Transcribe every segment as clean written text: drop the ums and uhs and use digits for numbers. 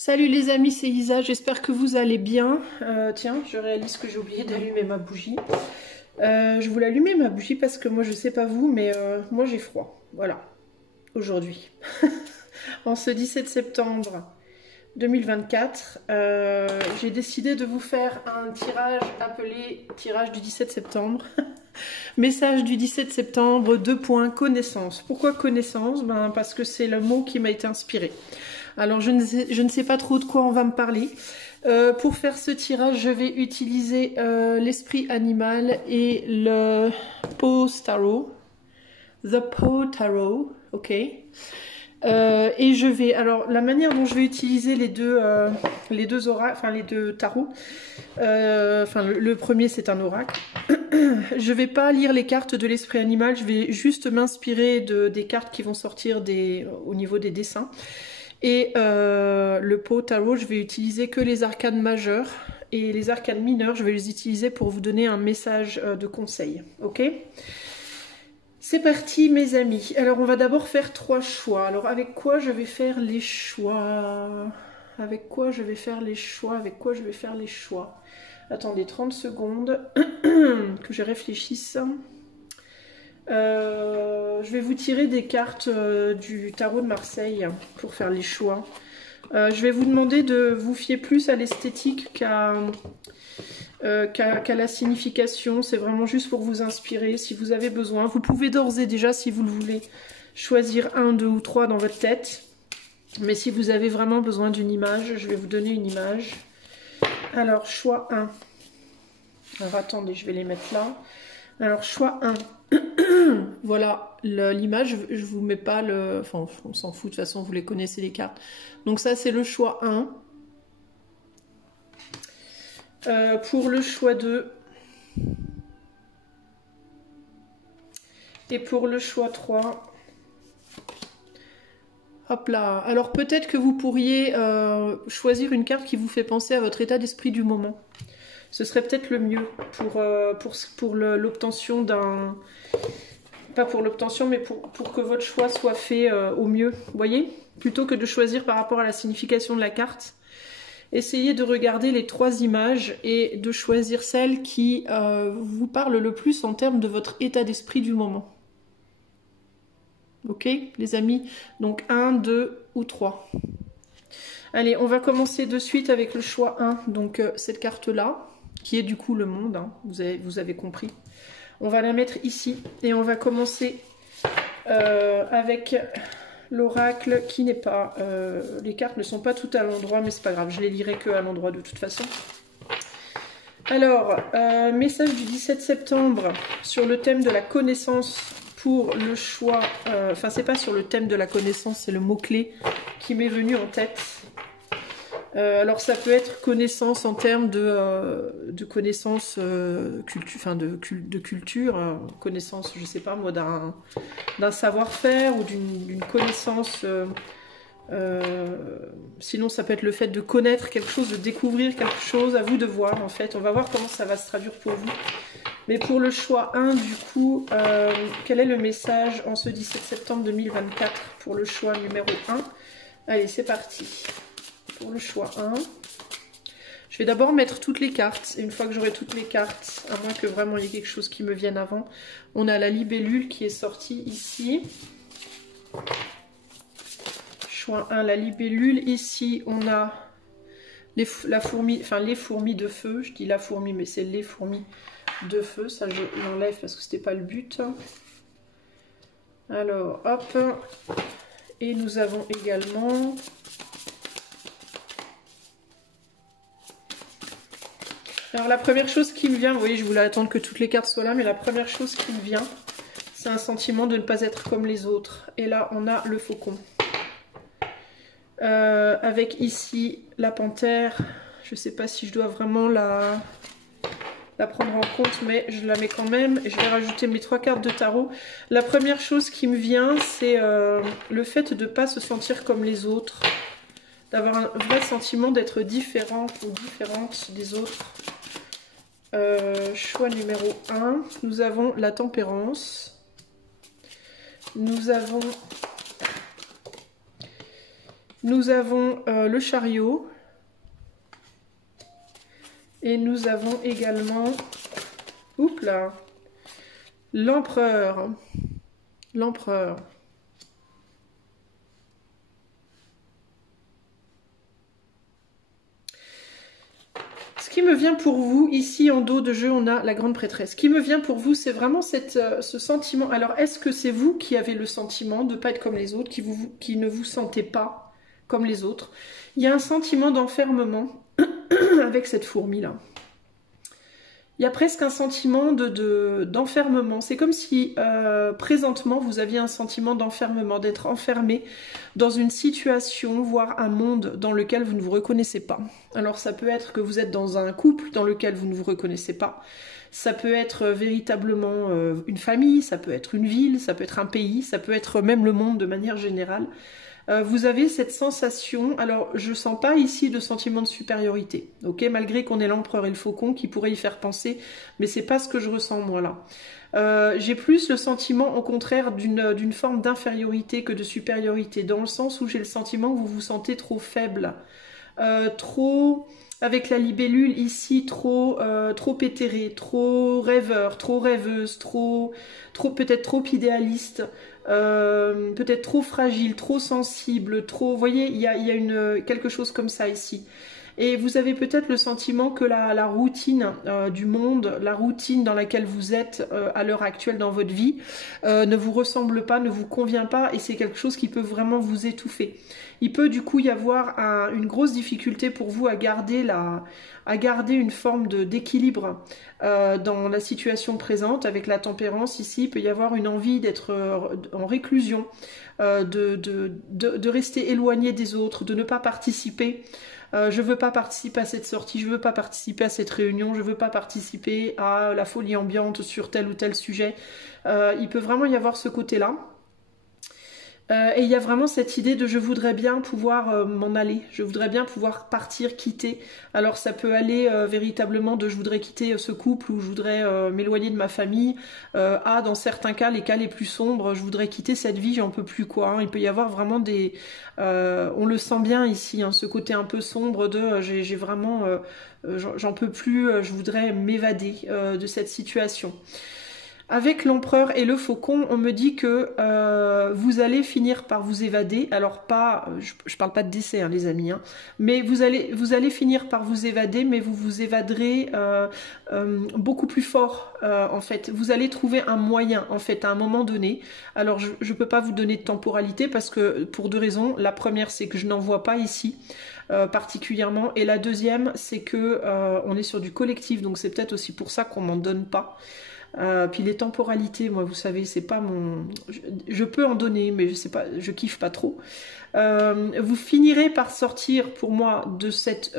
Salut les amis, c'est Isa, j'espère que vous allez bien. Tiens, je réalise que j'ai oublié d'allumer ma bougie. Je voulais allumer ma bougie parce que moi, je sais pas vous, mais moi j'ai froid. Voilà, aujourd'hui. En ce 17 septembre 2024, j'ai décidé de vous faire un tirage appelé tirage du 17 septembre. Message du 17 septembre, 2 points, connaissance. Pourquoi connaissance? Parce que c'est le mot qui m'a été inspiré. Alors je ne sais pas trop de quoi on va me parler. Pour faire ce tirage, je vais utiliser l'esprit animal et le Poe Tarot. The Poe Tarot, ok. Et je vais, alors la manière dont je vais utiliser les deux oracles, enfin les deux tarots, le premier c'est un oracle. Je vais pas lire les cartes de l'esprit animal, je vais juste m'inspirer des cartes qui vont sortir au niveau des dessins. Et le Poe Tarot, je vais utiliser que les arcanes majeures et les arcanes mineures, je vais les utiliser pour vous donner un message de conseil, ok? C'est parti mes amis. Alors on va d'abord faire 3 choix. Alors avec quoi je vais faire les choix? Avec quoi je vais faire les choix? Avec quoi je vais faire les choix? Attendez 30 secondes que je réfléchisse. Je vais vous tirer des cartes du tarot de Marseille pour faire les choix. Je vais vous demander de vous fier plus à l'esthétique qu'à la signification. C'est vraiment juste pour vous inspirer si vous avez besoin. Vous pouvez d'ores et déjà, si vous le voulez, choisir 1, 2 ou 3 dans votre tête. Mais si vous avez vraiment besoin d'une image, je vais vous donner une image. Alors, choix 1. Alors, attendez, je vais les mettre là. Alors, choix 1. Voilà l'image, je vous mets pas le... Enfin, on s'en fout, de toute façon, vous les connaissez les cartes. Donc ça, c'est le choix 1. Pour le choix 2. Et pour le choix 3. Hop là. Alors peut-être que vous pourriez choisir une carte qui vous fait penser à votre état d'esprit du moment. Ce serait peut-être le mieux pour l'obtention d'un... Pas pour l'obtention, mais pour que votre choix soit fait au mieux. Vous voyez? Plutôt que de choisir par rapport à la signification de la carte. Essayez de regarder les 3 images et de choisir celle qui vous parle le plus en termes de votre état d'esprit du moment. Ok, les amis? Donc 1, 2 ou 3. Allez, on va commencer de suite avec le choix 1. Donc cette carte-là, qui est du coup le monde, hein, vous avez compris. On va la mettre ici et on va commencer avec l'oracle qui n'est pas... les cartes ne sont pas toutes à l'endroit, mais c'est pas grave, je les lirai que à l'endroit de toute façon. Alors, message du 17 septembre sur le thème de la connaissance pour le choix... Enfin, c'est pas sur le thème de la connaissance, c'est le mot-clé qui m'est venu en tête. Alors ça peut être connaissance en termes de connaissance de culture, connaissance, je sais pas moi, d'un savoir-faire ou d'une connaissance. Sinon ça peut être le fait de connaître quelque chose, de découvrir quelque chose, à vous de voir en fait. On va voir comment ça va se traduire pour vous. Mais pour le choix 1 du coup, quel est le message en ce 17 septembre 2024 pour le choix numéro 1? Allez, c'est parti. Pour le choix 1. Je vais d'abord mettre toutes les cartes. Et une fois que j'aurai toutes les cartes, à moins que vraiment il y ait quelque chose qui me vienne avant, on a la libellule qui est sortie ici. Choix 1, la libellule. Ici, on a les fourmis de feu. Je dis la fourmi, mais c'est les fourmis de feu. Ça, je l'enlève parce que c'était pas le but. Alors, hop. Et nous avons également... Alors la première chose qui me vient, vous voyez, je voulais attendre que toutes les cartes soient là, mais la première chose qui me vient, c'est un sentiment de ne pas être comme les autres. Et là, on a le faucon. Avec ici la panthère. Je ne sais pas si je dois vraiment la prendre en compte, mais je la mets quand même. Et je vais rajouter mes 3 cartes de tarot. La première chose qui me vient, c'est le fait de ne pas se sentir comme les autres. D'avoir un vrai sentiment d'être différent ou différente des autres. Choix numéro 1, nous avons la tempérance, nous avons Nous avons le chariot. Et nous avons également, oups là, l'empereur. L'empereur. Ce qui me vient pour vous, ici en dos de jeu, on a la grande prêtresse. Ce qui me vient pour vous, c'est vraiment ce sentiment. Alors, est-ce que c'est vous qui avez le sentiment de ne pas être comme les autres, qui ne vous sentez pas comme les autres? Il y a un sentiment d'enfermement avec cette fourmi-là. Il y a presque un sentiment d'enfermement. C'est comme si présentement vous aviez un sentiment d'enfermement, d'être enfermé dans une situation, voire un monde dans lequel vous ne vous reconnaissez pas. Alors ça peut être que vous êtes dans un couple dans lequel vous ne vous reconnaissez pas. Ça peut être véritablement une famille, ça peut être une ville, ça peut être un pays, ça peut être même le monde de manière générale. Vous avez cette sensation, alors je sens pas ici de sentiment de supériorité, ok, malgré qu'on ait l'empereur et le faucon qui pourraient y faire penser, mais c'est pas ce que je ressens moi là. J'ai plus le sentiment au contraire d'une forme d'infériorité que de supériorité, dans le sens où j'ai le sentiment que vous vous sentez trop faible, trop... Avec la libellule ici, trop éthéré, trop rêveur, trop rêveuse, peut-être trop idéaliste, peut-être trop fragile, trop sensible, trop... Vous voyez, il y a quelque chose comme ça ici. Et vous avez peut-être le sentiment que la routine du monde, la routine dans laquelle vous êtes à l'heure actuelle dans votre vie, ne vous ressemble pas, ne vous convient pas, et c'est quelque chose qui peut vraiment vous étouffer. Il peut du coup y avoir une grosse difficulté pour vous à garder une forme d'équilibre dans la situation présente. Avec la tempérance ici, il peut y avoir une envie d'être en réclusion, de rester éloigné des autres, de ne pas participer. Je veux pas participer à cette sortie, je veux pas participer à cette réunion, je veux pas participer à la folie ambiante sur tel ou tel sujet. Il peut vraiment y avoir ce côté-là. Et il y a vraiment cette idée de je voudrais bien pouvoir m'en aller, je voudrais bien pouvoir partir, quitter. Alors ça peut aller véritablement de je voudrais quitter ce couple ou je voudrais m'éloigner de ma famille, à dans certains cas, les cas les plus sombres, je voudrais quitter cette vie, j'en peux plus quoi. Hein. Il peut y avoir vraiment des... on le sent bien ici, hein, ce côté un peu sombre de j'ai vraiment... j'en peux plus, je voudrais m'évader de cette situation. Avec l'empereur et le faucon, on me dit que vous allez finir par vous évader. Alors pas, je parle pas de décès, hein, les amis, hein, mais vous allez finir par vous évader, mais vous vous évaderez beaucoup plus fort. En fait, vous allez trouver un moyen, en fait, à un moment donné. Alors je peux pas vous donner de temporalité parce que pour deux raisons. La première, c'est que je n'en vois pas ici. Particulièrement, et la deuxième c'est que on est sur du collectif, donc c'est peut-être aussi pour ça qu'on m'en donne pas. Puis les temporalités, moi vous savez, c'est pas mon... Je peux en donner, mais je kiffe pas trop. Vous finirez par sortir pour moi de cette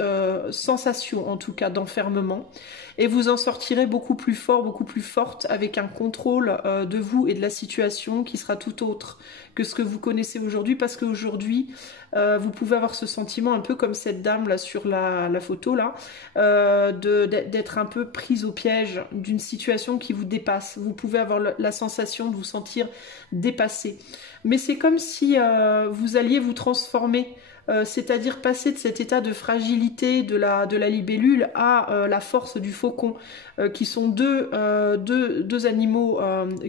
sensation, en tout cas d'enfermement, et vous en sortirez beaucoup plus fort, beaucoup plus forte, avec un contrôle de vous et de la situation qui sera tout autre que ce que vous connaissez aujourd'hui, parce qu'aujourd'hui vous pouvez avoir ce sentiment un peu comme cette dame là sur la photo là, d'être un peu prise au piège d'une situation qui vous dépasse. Vous pouvez avoir la sensation de vous sentir dépassé, mais c'est comme si vous alliez vous transformer, c'est-à-dire passer de cet état de fragilité de la libellule à la force du faucon, qui sont deux animaux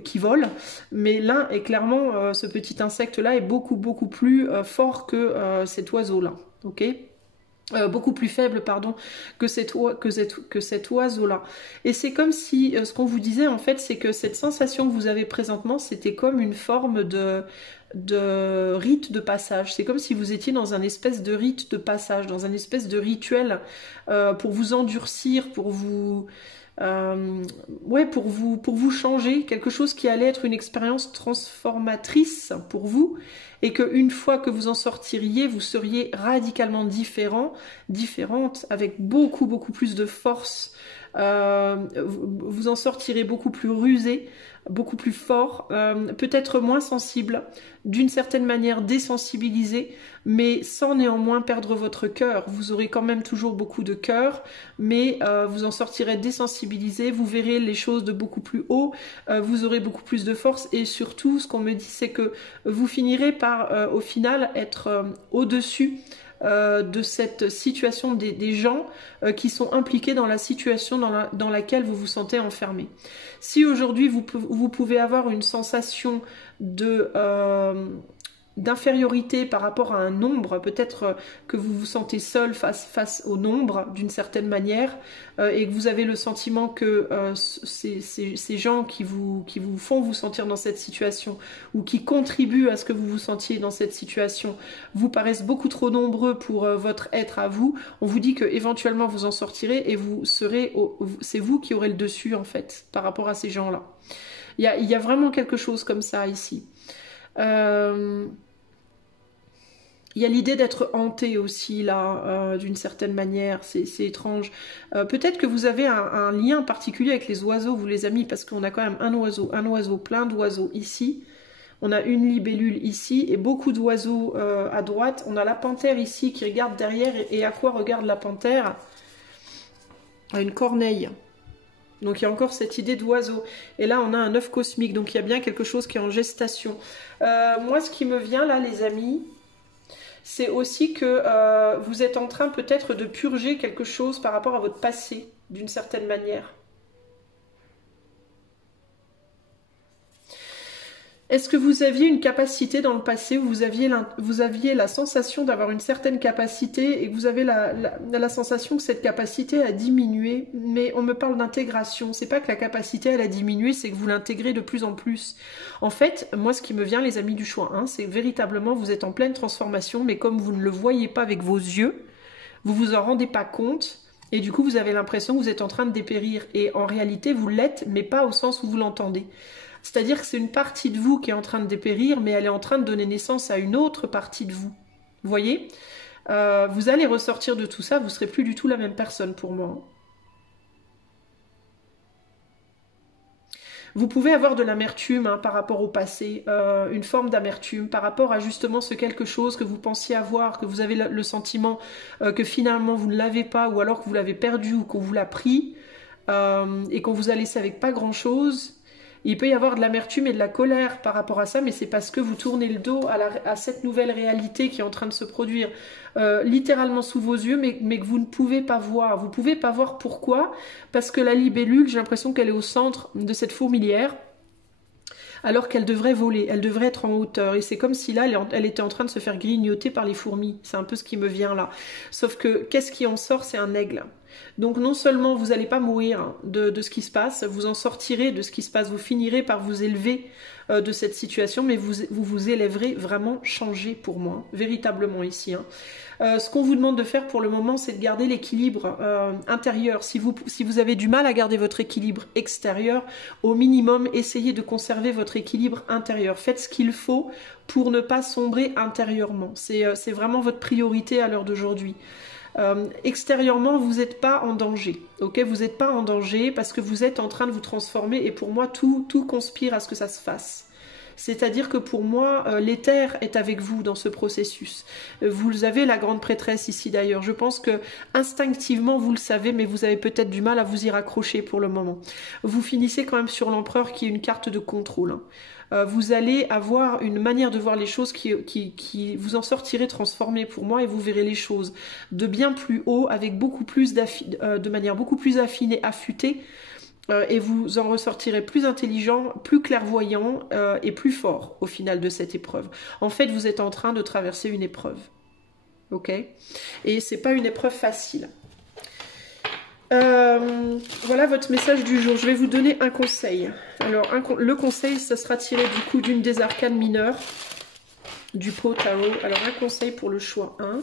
qui volent, mais l'un est clairement, ce petit insecte-là est beaucoup plus fort que cet oiseau-là, ok ? Beaucoup plus faible, pardon, que cet oiseau-là. Et c'est comme si, ce qu'on vous disait en fait, c'est que cette sensation que vous avez présentement, c'était comme une forme de rite de passage. C'est comme si vous étiez dans un espèce de rite de passage, dans un espèce de rituel pour vous endurcir, pour vous... pour vous changer, quelque chose qui allait être une expérience transformatrice pour vous, et qu'une fois que vous en sortiriez, vous seriez radicalement différente, avec beaucoup plus de force. Vous en sortirez beaucoup plus rusé, beaucoup plus fort, peut-être moins sensible, d'une certaine manière désensibilisé, mais sans néanmoins perdre votre cœur. Vous aurez quand même toujours beaucoup de cœur, mais vous en sortirez désensibilisé, vous verrez les choses de beaucoup plus haut, vous aurez beaucoup plus de force, et surtout, ce qu'on me dit, c'est que vous finirez par, au final, être au-dessus de cette situation des gens qui sont impliqués dans la situation dans laquelle vous vous sentez enfermé. Si aujourd'hui vous pouvez avoir une sensation d'infériorité par rapport à un nombre, peut-être que vous vous sentez seul face au nombre d'une certaine manière, et que vous avez le sentiment que ces gens qui vous font vous sentir dans cette situation, ou qui contribuent à ce que vous vous sentiez dans cette situation, vous paraissent beaucoup trop nombreux pour votre être à vous, on vous dit que éventuellement vous en sortirez, et c'est vous qui aurez le dessus en fait par rapport à ces gens-là. Il y a vraiment quelque chose comme ça ici. Il y a l'idée d'être hanté aussi là, d'une certaine manière, c'est étrange. Peut-être que vous avez un lien particulier avec les oiseaux, vous les amis, parce qu'on a quand même un oiseau, plein d'oiseaux ici. On a une libellule ici et beaucoup d'oiseaux à droite. On a la panthère ici qui regarde derrière, et à quoi regarde la panthère? À une corneille. Donc il y a encore cette idée d'oiseau. Et là on a un œuf cosmique, donc il y a bien quelque chose qui est en gestation. Moi ce qui me vient là les amis, c'est aussi que vous êtes en train peut-être de purger quelque chose par rapport à votre passé, d'une certaine manière. Est-ce que vous aviez une capacité dans le passé où vous aviez la sensation d'avoir une certaine capacité, et que vous avez la sensation que cette capacité a diminué? Mais on me parle d'intégration. C'est pas que la capacité elle a diminué, c'est que vous l'intégrez de plus en plus. En fait, moi ce qui me vient les amis du choix 1, c'est véritablement vous êtes en pleine transformation, mais comme vous ne le voyez pas avec vos yeux, vous vous en rendez pas compte. Et du coup, vous avez l'impression que vous êtes en train de dépérir. Et en réalité, vous l'êtes, mais pas au sens où vous l'entendez. C'est-à-dire que c'est une partie de vous qui est en train de dépérir, mais elle est en train de donner naissance à une autre partie de vous. Vous voyez? Vous allez ressortir de tout ça, vous ne serez plus du tout la même personne pour moi. Vous pouvez avoir de l'amertume par rapport au passé, une forme d'amertume par rapport à justement ce quelque chose que vous pensiez avoir, que vous avez le sentiment que finalement vous ne l'avez pas, ou alors que vous l'avez perdu, ou qu'on vous l'a pris, et qu'on vous a laissé avec pas grand-chose. Il peut y avoir de l'amertume et de la colère par rapport à ça, mais c'est parce que vous tournez le dos à cette nouvelle réalité qui est en train de se produire littéralement sous vos yeux, mais que vous ne pouvez pas voir. Vous ne pouvez pas voir pourquoi? Parce que la libellule, j'ai l'impression qu'elle est au centre de cette fourmilière, alors qu'elle devrait voler, elle devrait être en hauteur. Et c'est comme si là, elle était en train de se faire grignoter par les fourmis. C'est un peu ce qui me vient là. Sauf que, qu'est-ce qui en sort? C'est un aigle. Donc non seulement vous n'allez pas mourir de ce qui se passe, vous en sortirez de ce qui se passe, vous finirez par vous élever de cette situation, mais vous élèverez vraiment changé pour moi, véritablement ici. Ce qu'on vous demande de faire pour le moment, c'est de garder l'équilibre intérieur. Si vous avez du mal à garder votre équilibre extérieur, au minimum, essayez de conserver votre équilibre intérieur. Faites ce qu'il faut pour ne pas sombrer intérieurement. C'est vraiment votre priorité à l'heure d'aujourd'hui. Extérieurement, vous n'êtes pas en danger, ok? Vous n'êtes pas en danger parce que vous êtes en train de vous transformer, et pour moi, tout conspire à ce que ça se fasse. C'est-à-dire que pour moi, l'éther est avec vous dans ce processus. Vous avez la grande prêtresse ici d'ailleurs. Je pense que instinctivement, vous le savez, mais vous avez peut-être du mal à vous y raccrocher pour le moment. Vous finissez quand même sur l'empereur qui est une carte de contrôle. Vous allez avoir une manière de voir les choses qui vous en sortirez transformé pour moi, et vous verrez les choses de bien plus haut, avec beaucoup plus de manière beaucoup plus affinée, affûtée, et vous en ressortirez plus intelligent, plus clairvoyant et plus fort au final de cette épreuve. En fait, vous êtes en train de traverser une épreuve, ok? Et c'est pas une épreuve facile. Voilà votre message du jour. Je vais vous donner un conseil. Alors, le conseil, ça sera tiré du coup d'une des arcanes mineures du pot tarot. Alors, un conseil pour le choix 1.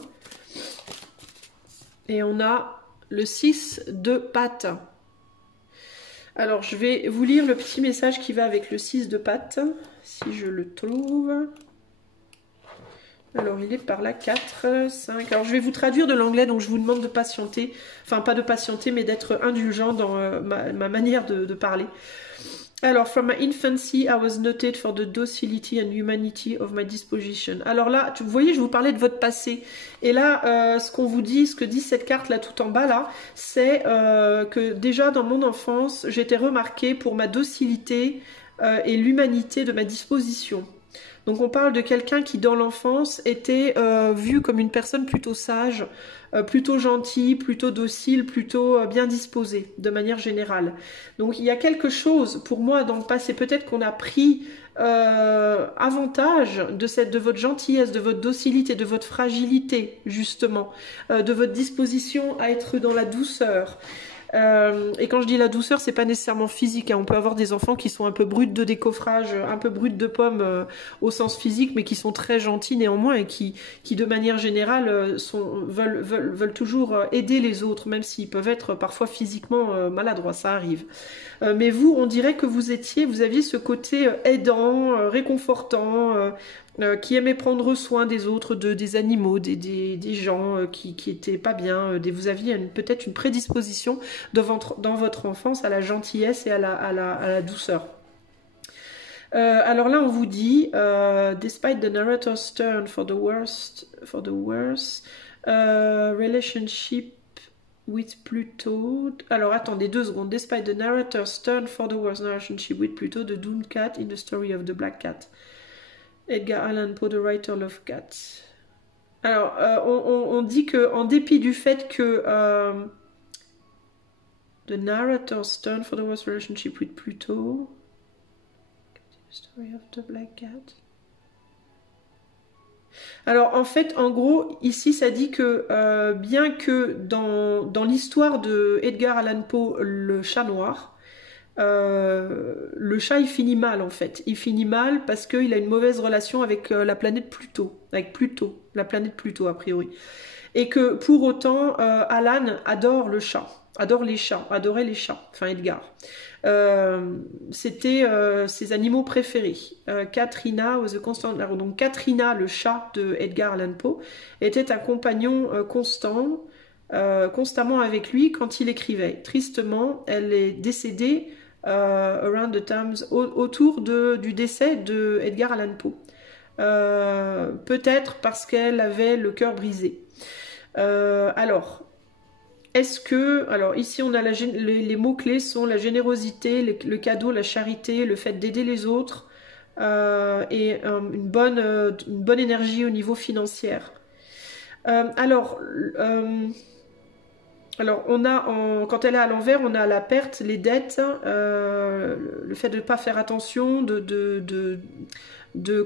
Et on a le 6 de pattes. Alors, je vais vous lire le petit message qui va avec le 6 de pattes, si je le trouve. Alors, il est par là, 4, 5. Alors, je vais vous traduire de l'anglais, donc je vous demande de patienter. Enfin, pas de patienter, mais d'être indulgent dans ma manière de parler. Alors, from my infancy, I was noted for the docility and humanity of my disposition. Alors là, vous voyez, je vous parlais de votre passé. Et là, ce qu'on vous dit, ce que dit cette carte là tout en bas là, c'est que déjà dans mon enfance, j'étais remarquée pour ma docilité et l'humanité de ma disposition. Donc on parle de quelqu'un qui dans l'enfance était vu comme une personne plutôt sage, plutôt gentille, plutôt docile, plutôt bien disposée de manière générale. Donc il y a quelque chose pour moi dans le passé, peut-être qu'on a pris avantage de votre gentillesse, de votre docilité, de votre fragilité justement, de votre disposition à être dans la douceur. Et quand je dis la douceur, c'est pas nécessairement physique, hein. On peut avoir des enfants qui sont un peu bruts de décoffrage, un peu bruts de pommes au sens physique, mais qui sont très gentils néanmoins et qui de manière générale veulent toujours aider les autres, même s'ils peuvent être parfois physiquement maladroits, ça arrive. Mais vous, on dirait que vous aviez ce côté aidant, réconfortant, qui aimait prendre soin des autres, des animaux, des gens qui étaient pas bien. Vous aviez peut-être une prédisposition dans votre enfance à la gentillesse et à la douceur. Alors là, on vous dit, despite the narrator's turn for the worse, relationship with Pluto. Alors attendez 2 secondes. Despite the narrator's turn for the worse relationship with Pluto, the doomed cat in the story of the black cat. Edgar Allan Poe, the writer of cats. Alors, on dit que en dépit du fait que the narrator's turn for the worst relationship with Pluto, the story of the black cat. Alors, en fait, en gros, ici, ça dit que bien que dans l'histoire de Edgar Allan Poe, le chat noir, le chat il finit mal en fait. Il finit mal parce qu'il a une mauvaise relation avec la planète Pluto, la planète Pluto a priori. Et que pour autant, Alan adore le chat, adorait les chats, enfin Edgar. C'était ses animaux préférés. Katrina was a constant. Donc Katrina, le chat de Edgar Allan Poe, était un compagnon constamment avec lui quand il écrivait. Tristement, elle est décédée around the times, autour du décès de Edgar Allan Poe. Peut-être parce qu'elle avait le cœur brisé. Alors, est-ce que... Alors, ici, on a les mots-clés sont la générosité, le cadeau, la charité, le fait d'aider les autres et une bonne énergie au niveau financier. Alors, on a, quand elle est à l'envers, on a la perte, les dettes, le fait de ne pas faire attention,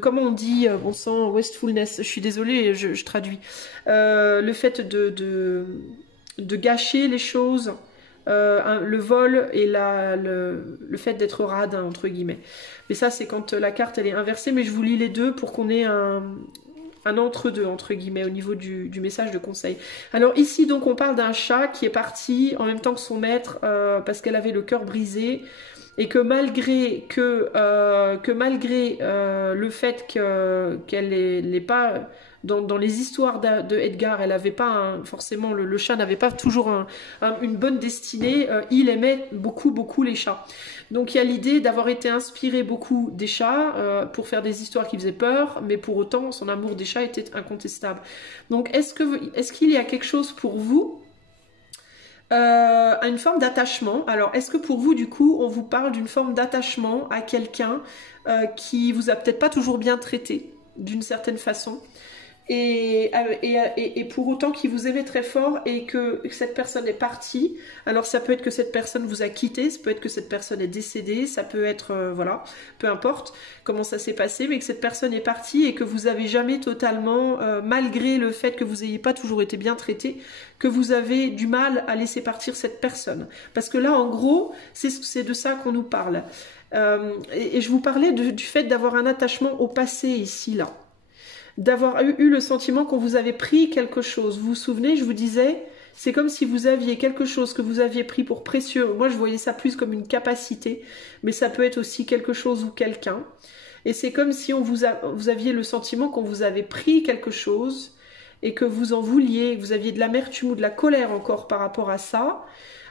comment on dit, bon sang, wastefulness, je suis désolée, je traduis, le fait de gâcher les choses, le vol et le fait d'être radin, entre guillemets. Mais ça, c'est quand la carte, elle est inversée, mais je vous lis les deux pour qu'on ait un entre-deux, entre guillemets, au niveau du message de conseil. Alors ici, donc, on parle d'un chat qui est parti en même temps que son maître parce qu'elle avait le cœur brisé et que malgré le fait qu'elle n'est pas... Dans les histoires de Edgar, elle avait pas forcément le chat n'avait pas toujours une bonne destinée. Il aimait beaucoup les chats. Donc il y a l'idée d'avoir été inspiré beaucoup des chats pour faire des histoires qui faisaient peur, mais pour autant son amour des chats était incontestable. Donc est-ce qu'il y a quelque chose pour vous, une forme d'attachement? Alors est-ce que pour vous du coup on vous parle d'une forme d'attachement à quelqu'un qui vous a peut-être pas toujours bien traité d'une certaine façon? Et pour autant qu'il vous aimait très fort et que cette personne est partie. Alors ça peut être que cette personne vous a quitté, ça peut être que cette personne est décédée, ça peut être, voilà, peu importe comment ça s'est passé, mais que cette personne est partie et que vous avez jamais totalement, malgré le fait que vous n'ayez pas toujours été bien traité, que vous avez du mal à laisser partir cette personne. Parce que là, en gros, c'est de ça qu'on nous parle. Et je vous parlais du fait d'avoir un attachement au passé ici, là. D'avoir eu le sentiment qu'on vous avait pris quelque chose. Vous vous souvenez, je vous disais, c'est comme si vous aviez quelque chose que vous aviez pris pour précieux. Moi, je voyais ça plus comme une capacité, mais ça peut être aussi quelque chose ou quelqu'un. Et c'est comme si vous aviez le sentiment qu'on vous avait pris quelque chose et que vous en vouliez, que vous aviez de l'amertume ou de la colère encore par rapport à ça.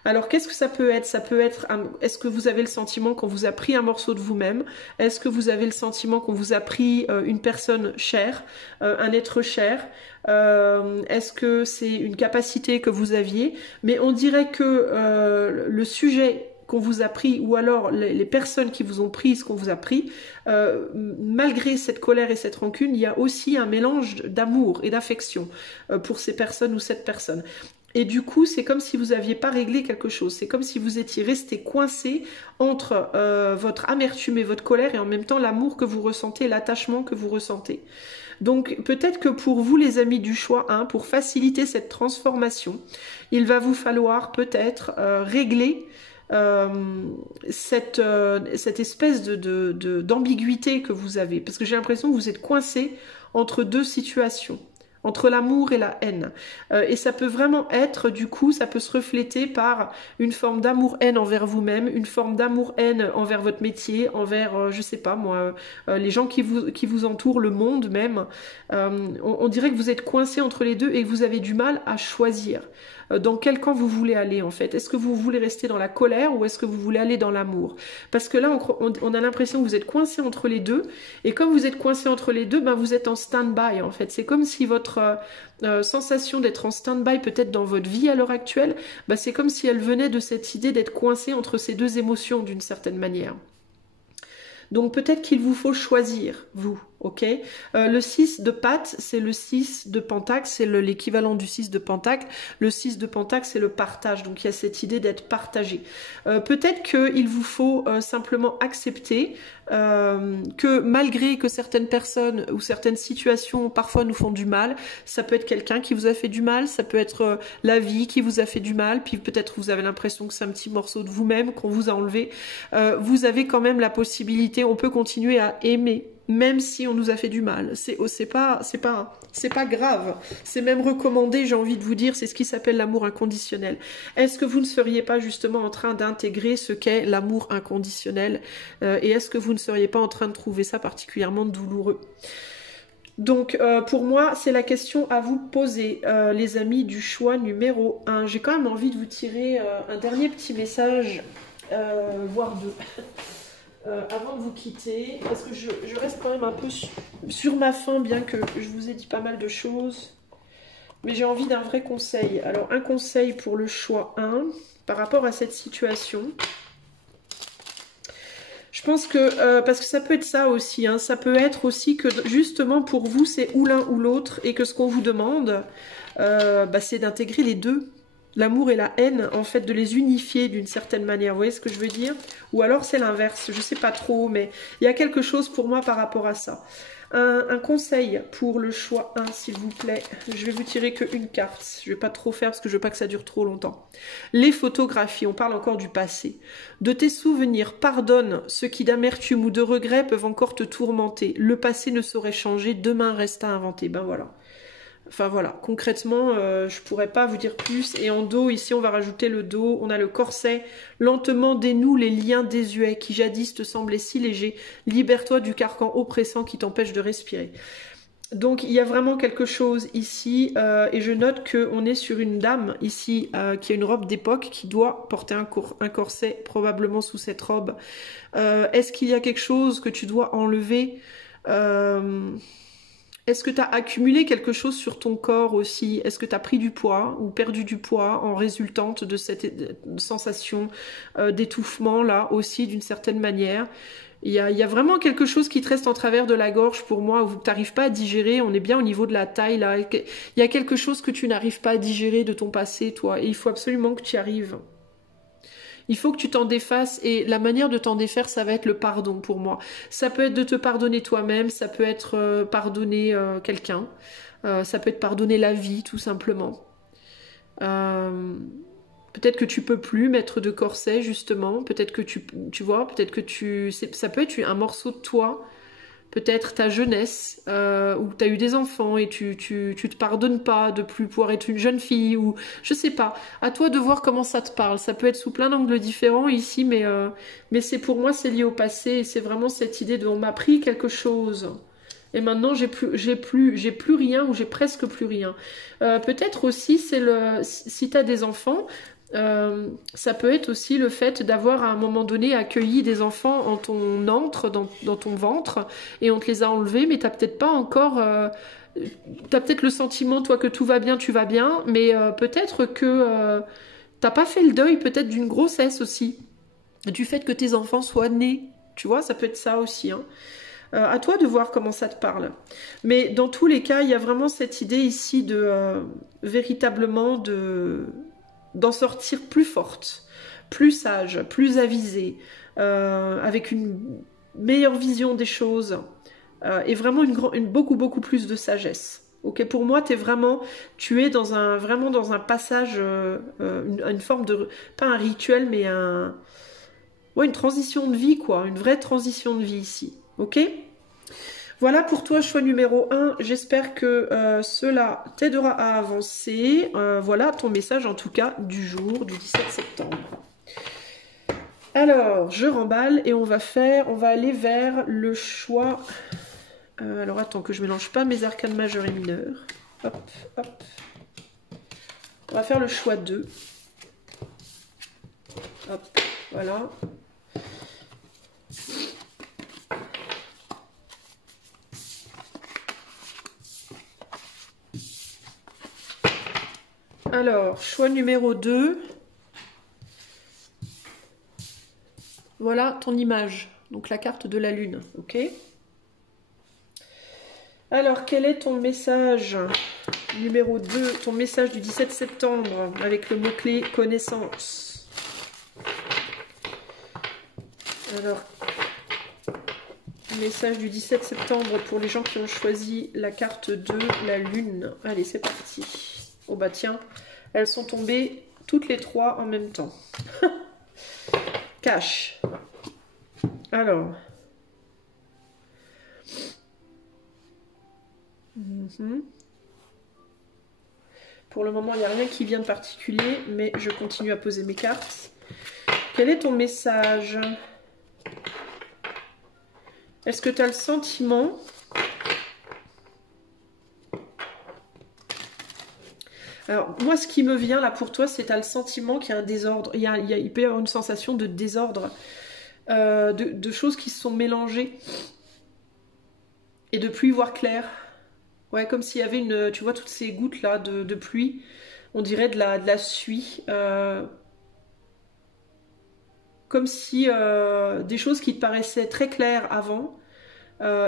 Alors qu'est-ce que ça peut être? Ça peut être, est-ce que vous avez le sentiment qu'on vous a pris un morceau de vous-même? Est-ce que vous avez le sentiment qu'on vous a pris une personne chère, un être cher? Est-ce que c'est une capacité que vous aviez? Mais on dirait que le sujet qu'on vous a pris, ou alors les personnes qui vous ont pris ce qu'on vous a pris, malgré cette colère et cette rancune, il y a aussi un mélange d'amour et d'affection pour ces personnes ou cette personne. Et du coup, c'est comme si vous n'aviez pas réglé quelque chose. C'est comme si vous étiez resté coincé entre votre amertume et votre colère et en même temps l'amour que vous ressentez, l'attachement que vous ressentez. Donc peut-être que pour vous les amis du choix 1, pour faciliter cette transformation, il va vous falloir peut-être régler cette espèce d'ambiguïté que vous avez. Parce que j'ai l'impression que vous êtes coincé entre deux situations, entre l'amour et la haine. Et ça peut vraiment être, du coup, ça peut se refléter par une forme d'amour-haine envers vous-même, une forme d'amour-haine envers votre métier, envers, je sais pas moi, les gens qui vous entourent, le monde même. On dirait que vous êtes coincé entre les deux et que vous avez du mal à choisir. Dans quel camp vous voulez aller en fait? Est-ce que vous voulez rester dans la colère ou est-ce que vous voulez aller dans l'amour? Parce que là, on a l'impression que vous êtes coincé entre les deux. Et comme vous êtes coincé entre les deux, ben vous êtes en stand-by en fait. C'est comme si votre sensation d'être en stand-by peut-être dans votre vie à l'heure actuelle, ben c'est comme si elle venait de cette idée d'être coincé entre ces deux émotions d'une certaine manière. Donc peut-être qu'il vous faut choisir, vous, ok? Le 6 de patte, c'est le 6 de pentacle, c'est l'équivalent du 6 de pentacle. Le 6 de pentacle, c'est le partage, donc il y a cette idée d'être partagé. Peut-être qu'il vous faut simplement accepter que malgré que certaines personnes ou certaines situations parfois nous font du mal, ça peut être quelqu'un qui vous a fait du mal, ça peut être la vie qui vous a fait du mal, puis peut-être vous avez l'impression que c'est un petit morceau de vous-même qu'on vous a enlevé. Vous avez quand même la possibilité, on peut continuer à aimer même si on nous a fait du mal. C'est pas grave. C'est même recommandé, j'ai envie de vous dire, c'est ce qui s'appelle l'amour inconditionnel. Est-ce que vous ne seriez pas justement en train d'intégrer ce qu'est l'amour inconditionnel et est-ce que vous ne seriez pas en train de trouver ça particulièrement douloureux? Donc pour moi, c'est la question à vous poser, les amis du choix numéro 1. J'ai quand même envie de vous tirer un dernier petit message, voire deux. Avant de vous quitter, parce que je reste quand même un peu sur ma faim, bien que je vous ai dit pas mal de choses, mais j'ai envie d'un vrai conseil. Alors un conseil pour le choix 1, par rapport à cette situation. Je pense que, parce que ça peut être ça aussi, hein, ça peut être aussi que justement pour vous c'est ou l'un ou l'autre, et que ce qu'on vous demande, c'est d'intégrer les deux. L'amour et la haine, en fait, de les unifier d'une certaine manière. Vous voyez ce que je veux dire? Ou alors c'est l'inverse, je sais pas trop, mais il y a quelque chose pour moi par rapport à ça. Un conseil pour le choix 1, s'il vous plaît. Je vais vous tirer qu'une carte. Je vais pas trop faire parce que je veux pas que ça dure trop longtemps. Les photographies, on parle encore du passé. De tes souvenirs, pardonne ceux qui d'amertume ou de regret peuvent encore te tourmenter. Le passé ne saurait changer, demain reste à inventer. Ben voilà. Enfin voilà, concrètement, je pourrais pas vous dire plus. Et en dos, ici, on va rajouter le dos. On a le corset. Lentement dénoue les liens désuets qui jadis te semblaient si légers. Libère-toi du carcan oppressant qui t'empêche de respirer. Donc, il y a vraiment quelque chose ici. Et je note qu'on est sur une dame ici qui a une robe d'époque qui doit porter un corset probablement sous cette robe. Est-ce qu'il y a quelque chose que tu dois enlever Est-ce que tu as accumulé quelque chose sur ton corps aussi? Est-ce que tu as pris du poids ou perdu du poids en résultante de cette sensation d'étouffement là aussi d'une certaine manière? Il y a vraiment quelque chose qui te reste en travers de la gorge pour moi, où tu n'arrives pas à digérer. On est bien au niveau de la taille là. Il y a quelque chose que tu n'arrives pas à digérer de ton passé, toi. Et il faut absolument que tu y arrives. Il faut que tu t'en défasses et la manière de t'en défaire, ça va être le pardon pour moi. Ça peut être de te pardonner toi-même, ça peut être pardonner quelqu'un, ça peut être pardonner la vie tout simplement. Peut-être que tu peux plus mettre de corset justement, peut-être que tu vois, peut-être que ça peut être un morceau de toi peut-être ta jeunesse, où tu as eu des enfants et tu te pardonnes pas de plus pouvoir être une jeune fille, ou je sais pas. À toi de voir comment ça te parle. Ça peut être sous plein d'angles différents ici, mais c'est pour moi, c'est lié au passé, et c'est vraiment cette idée de on m'a pris quelque chose. Et maintenant, j'ai plus rien, ou j'ai presque plus rien. Peut-être aussi, si tu as des enfants, ça peut être aussi le fait d'avoir à un moment donné accueilli des enfants en ton antre, dans ton ventre, et on te les a enlevés, mais t'as peut-être pas encore... t'as peut-être le sentiment, toi, que tout va bien, tu vas bien, mais peut-être que t'as pas fait le deuil peut-être d'une grossesse aussi, du fait que tes enfants soient nés. Tu vois, ça peut être ça aussi, hein. À toi de voir comment ça te parle. Mais dans tous les cas, il y a vraiment cette idée ici de véritablement d'en sortir plus forte, plus sage, plus avisée, avec une meilleure vision des choses et vraiment beaucoup plus de sagesse. Ok, pour moi, tu es vraiment dans un passage, une forme de, pas un rituel, mais ouais, une transition de vie, quoi, une vraie transition de vie ici. Ok? Voilà pour toi, choix numéro 1. J'espère que cela t'aidera à avancer. Voilà ton message, en tout cas, du jour, du 17 septembre. Alors, je remballe et on va aller vers le choix... alors, attends, que je mélange pas mes arcanes majeurs et mineurs. Hop, hop. On va faire le choix 2. Hop, voilà. Alors, choix numéro 2. Voilà ton image, donc la carte de la lune, ok? Alors, quel est ton message numéro 2, ton message du 17 septembre avec le mot-clé connaissance? Alors, message du 17 septembre pour les gens qui ont choisi la carte de la lune. Allez, c'est parti. Oh bah tiens, elles sont tombées toutes les 3 en même temps. Cache. Alors. Pour le moment, il n'y a rien qui vient de particulier, mais je continue à poser mes cartes. Quel est ton message? Est-ce que tu as le sentiment... Alors, moi, ce qui me vient là pour toi, c'est que tu as le sentiment qu'il y a un désordre. Il peut y avoir une sensation de désordre, de choses qui se sont mélangées et de plus y voir clair. Ouais, comme s'il y avait tu vois, toutes ces gouttes là de pluie, on dirait de la suie. Comme si des choses qui te paraissaient très claires avant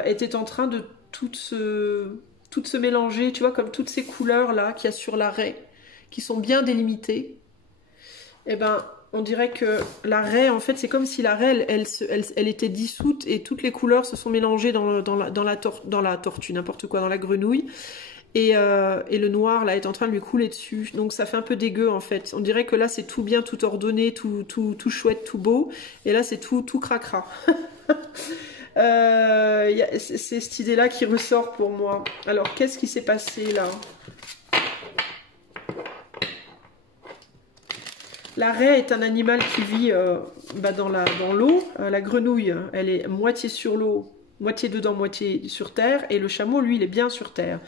étaient en train de toutes se mélanger, tu vois, comme toutes ces couleurs là qu'il y a sur la raie, qui sont bien délimitées. Et ben, on dirait que la raie, en fait, c'est comme si la raie, elle était dissoute et toutes les couleurs se sont mélangées dans la tortue, n'importe quoi, dans la grenouille. Et le noir, là, est en train de lui couler dessus. Donc, ça fait un peu dégueu, en fait. On dirait que là, c'est tout bien, tout ordonné, tout chouette, tout beau. Et là, c'est tout cracra. C'est cette idée-là qui ressort pour moi. Alors, qu'est-ce qui s'est passé, là? La raie est un animal qui vit dans l'eau. La grenouille, elle est moitié sur l'eau, moitié dedans, moitié sur terre. Et le chameau, lui, il est bien sur terre.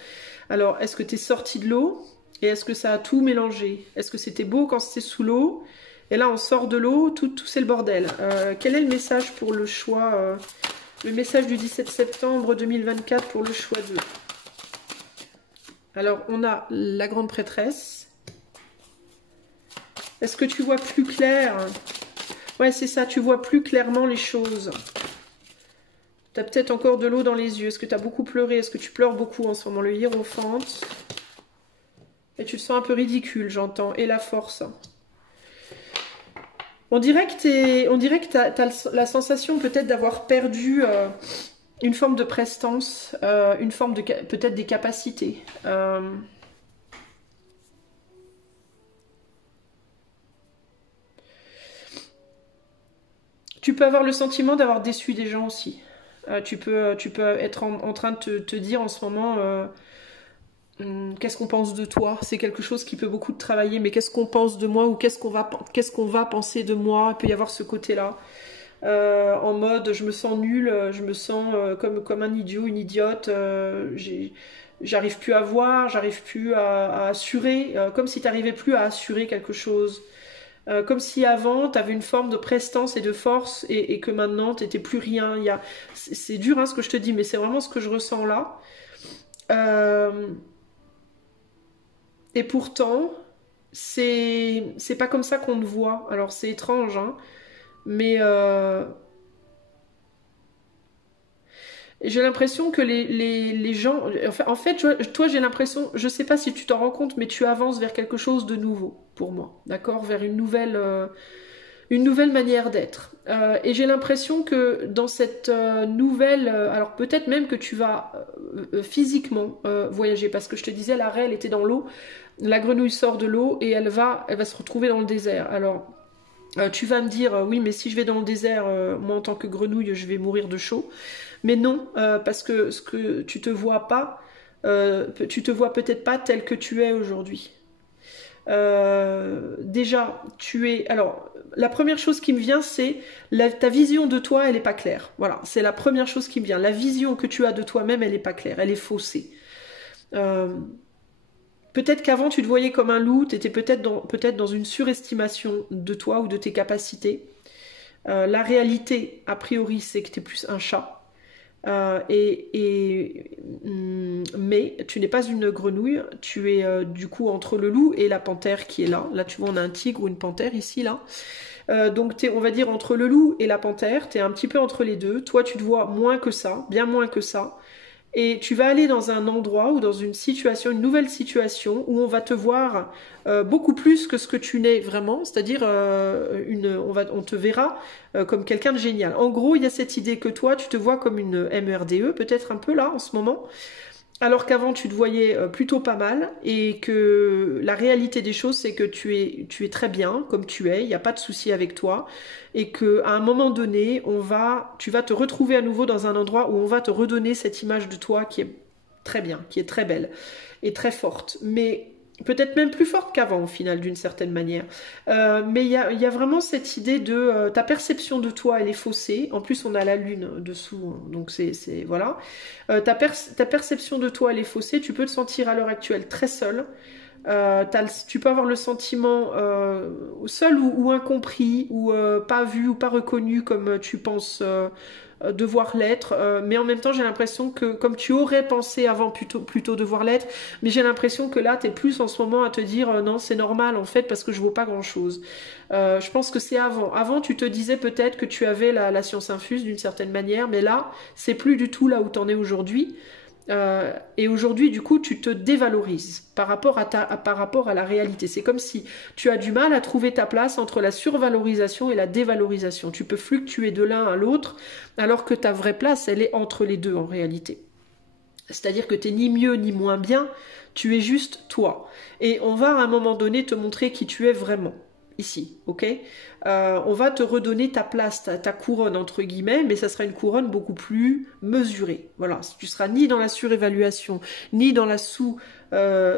Alors, est-ce que tu es sorti de l'eau? Et est-ce que ça a tout mélangé? Est-ce que c'était beau quand c'était sous l'eau? Et là, on sort de l'eau, tout c'est le bordel. Quel est le message pour le choix le message du 17 septembre 2024 pour le choix 2? Alors, on a la grande prêtresse. Est-ce que tu vois plus clair? Ouais, c'est ça, tu vois plus clairement les choses. Tu as peut-être encore de l'eau dans les yeux. Est-ce que tu as beaucoup pleuré? Est-ce que tu pleures beaucoup en ce moment? Le hiérophante. Et tu te sens un peu ridicule, j'entends. Et la force. On dirait que tu as la sensation peut-être d'avoir perdu une forme de prestance, une forme de peut-être des capacités. Tu peux avoir le sentiment d'avoir déçu des gens aussi. Tu peux être en train de te dire en ce moment, qu'est-ce qu'on pense de toi? C'est quelque chose qui peut beaucoup te travailler, mais qu'est-ce qu'on pense de moi ou qu'est-ce qu'on va penser de moi? Il peut y avoir ce côté-là. En mode je me sens nulle, je me sens comme un idiot, une idiote, j'arrive plus à voir, j'arrive plus à assurer, comme si tu n'arrivais plus à assurer quelque chose. Comme si avant tu avais une forme de prestance et de force et que maintenant tu n'étais plus rien. C'est dur hein, ce que je te dis, mais c'est vraiment ce que je ressens là. Et pourtant, c'est pas comme ça qu'on te voit. Alors c'est étrange, hein, mais j'ai l'impression que les gens... En fait toi j'ai l'impression, je sais pas si tu t'en rends compte, mais tu avances vers quelque chose de nouveau pour moi, d'accord? Vers une nouvelle manière d'être. Et j'ai l'impression que dans cette nouvelle... alors peut-être même que tu vas physiquement voyager, parce que je te disais, la raie, elle était dans l'eau, la grenouille sort de l'eau et elle va se retrouver dans le désert. Alors... tu vas me dire, oui, mais si je vais dans le désert, moi en tant que grenouille, je vais mourir de chaud. Mais non, parce que ce que tu te vois pas, tu te vois peut-être pas tel que tu es aujourd'hui. Déjà, tu es... Alors, la première chose qui me vient, c'est ta vision de toi, elle n'est pas claire. Voilà, c'est la première chose qui me vient. La vision que tu as de toi-même, elle n'est pas claire, elle est faussée. Peut-être qu'avant tu te voyais comme un loup, tu étais peut-être dans une surestimation de toi ou de tes capacités. La réalité, a priori, c'est que tu es plus un chat. Mais tu n'es pas une grenouille, tu es du coup entre le loup et la panthère qui est là. Là tu vois on a un tigre ou une panthère ici là. Donc on va dire entre le loup et la panthère, tu es un petit peu entre les deux. Toi tu te vois moins que ça, bien moins que ça. Et tu vas aller dans un endroit ou dans une situation, une nouvelle situation où on va te voir beaucoup plus que ce que tu n'es vraiment, c'est-à-dire on te verra comme quelqu'un de génial. En gros, il y a cette idée que toi, tu te vois comme une MERDE, peut-être un peu là en ce moment, alors qu'avant tu te voyais plutôt pas mal et que la réalité des choses c'est que tu es très bien comme tu es, il n'y a pas de souci avec toi et que à un moment donné tu vas te retrouver à nouveau dans un endroit où on va te redonner cette image de toi qui est très bien, qui est très belle et très forte, mais peut-être même plus forte qu'avant au final d'une certaine manière. Mais il y a vraiment cette idée de ta perception de toi elle est faussée, en plus on a la lune dessous, donc voilà. Ta perception de toi elle est faussée, tu peux te sentir à l'heure actuelle très seul. Tu peux avoir le sentiment seul ou incompris ou pas vu ou pas reconnu comme tu penses devoir l'être, mais en même temps j'ai l'impression que comme tu aurais pensé avant plutôt devoir l'être, mais j'ai l'impression que là tu es plus en ce moment à te dire non c'est normal en fait parce que je vaux pas grand chose. Je pense que c'est avant tu te disais peut-être que tu avais la science infuse d'une certaine manière, mais là c'est plus du tout là où tu en es aujourd'hui. Et aujourd'hui, du coup, tu te dévalorises par rapport à la réalité. C'est comme si tu as du mal à trouver ta place entre la survalorisation et la dévalorisation. Tu peux fluctuer de l'un à l'autre, alors que ta vraie place, elle est entre les deux en réalité. C'est-à-dire que tu n'es ni mieux ni moins bien, tu es juste toi. Et on va à un moment donné te montrer qui tu es vraiment. Ici, ok? On va te redonner ta place, ta couronne entre guillemets, mais ça sera une couronne beaucoup plus mesurée. Voilà, tu seras ni dans la surévaluation, ni dans la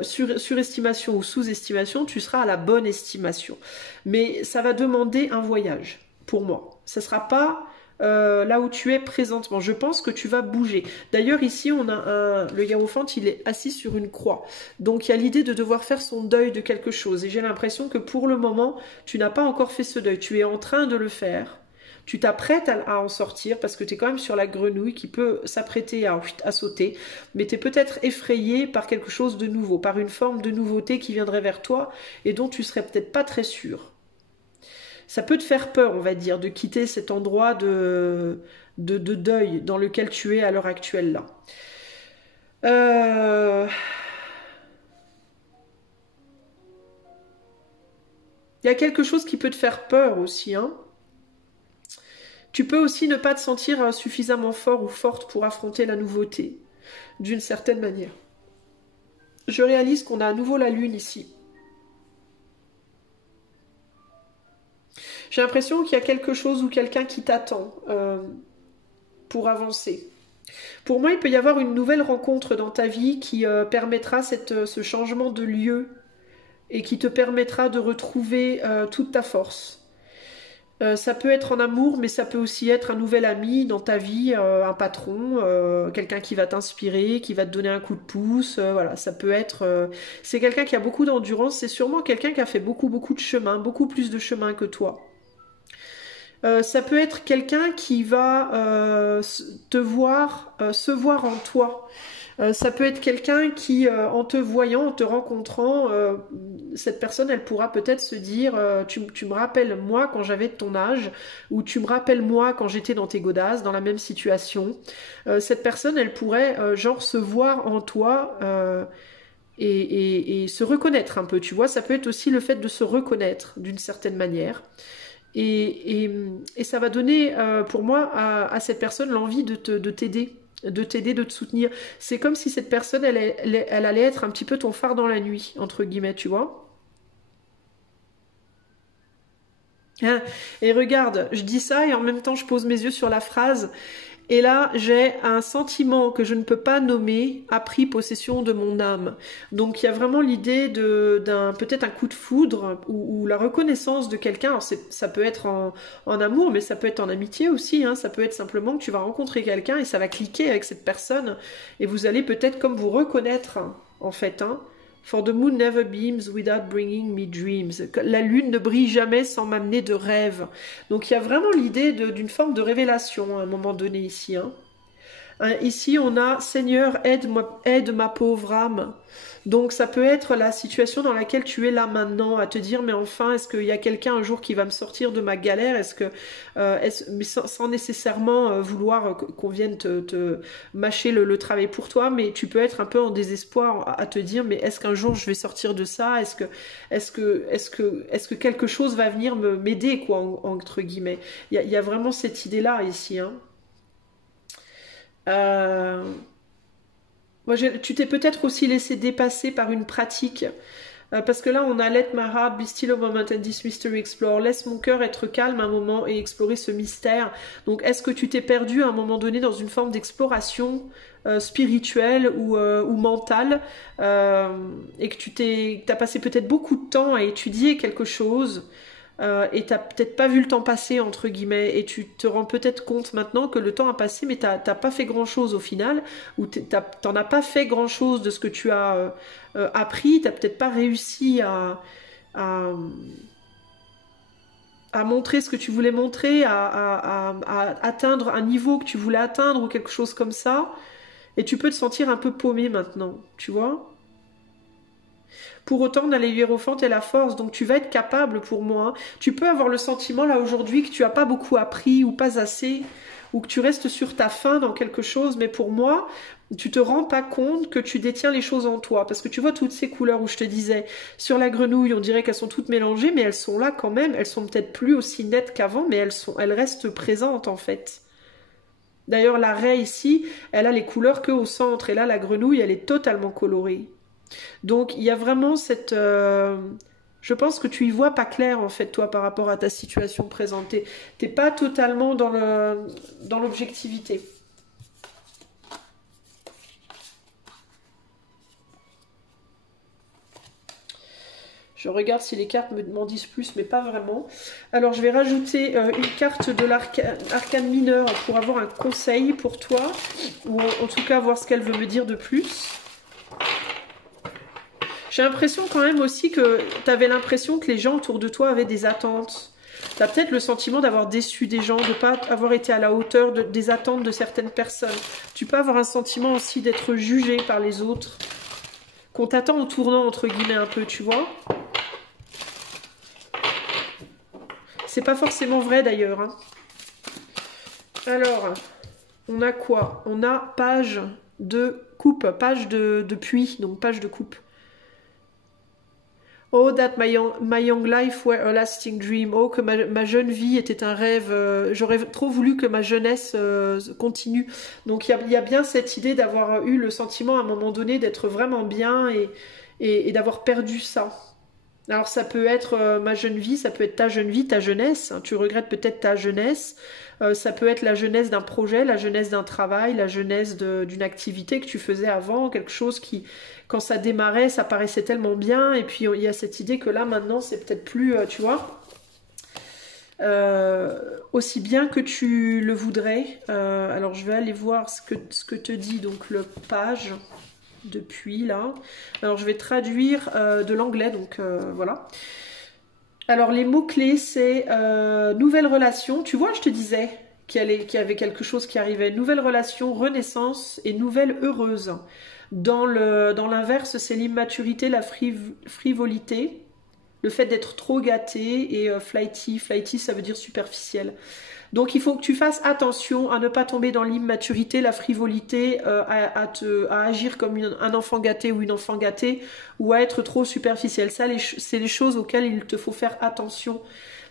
surestimation ou sous-estimation, tu seras à la bonne estimation. Mais ça va demander un voyage, pour moi. Ça sera pas là où tu es présentement. Je pense que tu vas bouger. D'ailleurs, ici, on a le hiérophante, il est assis sur une croix. Donc, il y a l'idée de devoir faire son deuil de quelque chose. Et j'ai l'impression que pour le moment, tu n'as pas encore fait ce deuil. Tu es en train de le faire. Tu t'apprêtes à en sortir parce que tu es quand même sur la grenouille qui peut s'apprêter à sauter. Mais tu es peut-être effrayé par quelque chose de nouveau, par une forme de nouveauté qui viendrait vers toi et dont tu serais peut-être pas très sûr. Ça peut te faire peur, on va dire, de quitter cet endroit de deuil dans lequel tu es à l'heure actuelle là. Il y a quelque chose qui peut te faire peur aussi, hein. Tu peux aussi ne pas te sentir suffisamment fort ou forte pour affronter la nouveauté, d'une certaine manière. Je réalise qu'on a à nouveau la lune ici. J'ai l'impression qu'il y a quelque chose ou quelqu'un qui t'attend. pour avancer. Pour moi, il peut y avoir une nouvelle rencontre dans ta vie qui permettra ce changement de lieu et qui te permettra de retrouver toute ta force. Ça peut être en amour, mais ça peut aussi être un nouvel ami dans ta vie, un patron, quelqu'un qui va t'inspirer, qui va te donner un coup de pouce. Voilà, ça peut être. C'est quelqu'un qui a beaucoup d'endurance. C'est sûrement quelqu'un qui a fait beaucoup de chemin, beaucoup plus de chemin que toi. Ça peut être quelqu'un qui va te voir, se voir en toi. Ça peut être quelqu'un qui, en te voyant, en te rencontrant, cette personne, elle pourra peut-être se dire tu me rappelles moi quand j'avais ton âge, ou tu me rappelles moi quand j'étais dans tes godasses, dans la même situation. Cette personne, elle pourrait genre se voir en toi et se reconnaître un peu, tu vois. Ça peut être aussi le fait de se reconnaître d'une certaine manière. Et ça va donner pour moi à cette personne l'envie de t'aider, de te soutenir. C'est comme si cette personne, elle allait être un petit peu ton phare dans la nuit, entre guillemets, tu vois. Hein. Et regarde, je dis ça et en même temps je pose mes yeux sur la phrase. Et là, j'ai un sentiment que je ne peux pas nommer a pris possession de mon âme. Donc il y a vraiment l'idée d'un peut-être un coup de foudre ou la reconnaissance de quelqu'un. Alors ça peut être en amour, mais ça peut être en amitié aussi. Hein. Ça peut être simplement que tu vas rencontrer quelqu'un et ça va cliquer avec cette personne. Et vous allez peut-être comme vous reconnaître, hein, en fait. Hein. For the moon never beams without bringing me dreams. La lune ne brille jamais sans m'amener de rêves. Donc il y a vraiment l'idée d'une forme de révélation à un moment donné ici. Hein. Ici, on a Seigneur, aide ma pauvre âme. Donc, ça peut être la situation dans laquelle tu es là maintenant, à te dire, mais enfin, est-ce qu'il y a quelqu'un un jour qui va me sortir de ma galère? Mais sans nécessairement vouloir qu'on vienne te mâcher le travail pour toi, mais tu peux être un peu en désespoir à te dire, mais est-ce qu'un jour je vais sortir de ça? Est-ce que quelque chose va venir m'aider, quoi, entre guillemets? Il y a vraiment cette idée-là ici, hein. Moi, tu t'es peut-être aussi laissé dépasser par une pratique. Parce que là, on a Let my heart be still a moment and this mystery explore. Laisse mon cœur être calme un moment et explorer ce mystère. Donc, est-ce que tu t'es perdu à un moment donné dans une forme d'exploration spirituelle ou mentale et que t'as passé peut-être beaucoup de temps à étudier quelque chose et t'as peut-être pas vu le temps passer entre guillemets et tu te rends peut-être compte maintenant que le temps a passé mais t'as pas fait grand chose au final ou t'en as pas fait grand chose de ce que tu as appris, t'as peut-être pas réussi à, à montrer ce que tu voulais montrer, à atteindre un niveau que tu voulais atteindre ou quelque chose comme ça et tu peux te sentir un peu paumé maintenant, tu vois. Pour autant, on a les hiérophants et la force, donc tu vas être capable pour moi. Tu peux avoir le sentiment là aujourd'hui que tu n'as pas beaucoup appris ou pas assez, ou que tu restes sur ta faim dans quelque chose, mais pour moi, tu te rends pas compte que tu détiens les choses en toi. Parce que tu vois toutes ces couleurs où je te disais, sur la grenouille, on dirait qu'elles sont toutes mélangées, mais elles sont là quand même. Elles sont peut-être plus aussi nettes qu'avant, mais elles restent présentes en fait. D'ailleurs, la raie ici, elle a les couleurs que au centre, et là, la grenouille, elle est totalement colorée. Donc il y a vraiment cette... je pense que tu y vois pas clair en fait toi par rapport à ta situation présentée. T'es pas totalement dans l'objectivité. Je regarde si les cartes m'en disent plus, mais pas vraiment. Alors je vais rajouter une carte de l'arcane mineur pour avoir un conseil pour toi, ou en tout cas voir ce qu'elle veut me dire de plus. J'ai l'impression quand même aussi que tu avais l'impression que les gens autour de toi avaient des attentes. Tu as peut-être le sentiment d'avoir déçu des gens, de ne pas avoir été à la hauteur des attentes de certaines personnes. Tu peux avoir un sentiment aussi d'être jugé par les autres, qu'on t'attend au tournant entre guillemets un peu, tu vois. C'est pas forcément vrai d'ailleurs. Hein. Alors, on a quoi? On a page de coupe, page de puits, donc page de coupe. Oh, that my young life were a lasting dream. Oh, que ma jeune vie était un rêve. J'aurais trop voulu que ma jeunesse continue. Donc, il y a bien cette idée d'avoir eu le sentiment à un moment donné d'être vraiment bien et d'avoir perdu ça. Alors ça peut être ma jeune vie, ça peut être ta jeune vie, ta jeunesse. Tu regrettes peut-être ta jeunesse. Ça peut être la jeunesse d'un projet, la jeunesse d'un travail, la jeunesse d'une activité que tu faisais avant, quelque chose qui, quand ça démarrait, ça paraissait tellement bien. Et puis il y a cette idée que là maintenant, c'est peut-être plus, tu vois, aussi bien que tu le voudrais. Alors je vais aller voir ce que te dit donc le page depuis là. Alors je vais traduire de l'anglais, donc voilà. Alors les mots-clés, c'est nouvelle relation. Tu vois, je te disais qu'il y avait quelque chose qui arrivait. Nouvelle relation, renaissance et nouvelle heureuse. Dans l'inverse, c'est l'immaturité, la frivolité, le fait d'être trop gâté et flighty. Flighty, ça veut dire superficiel. Donc il faut que tu fasses attention à ne pas tomber dans l'immaturité, la frivolité, à agir comme un enfant gâté ou une enfant gâtée, ou à être trop superficiel. Ça, c'est les choses auxquelles il te faut faire attention.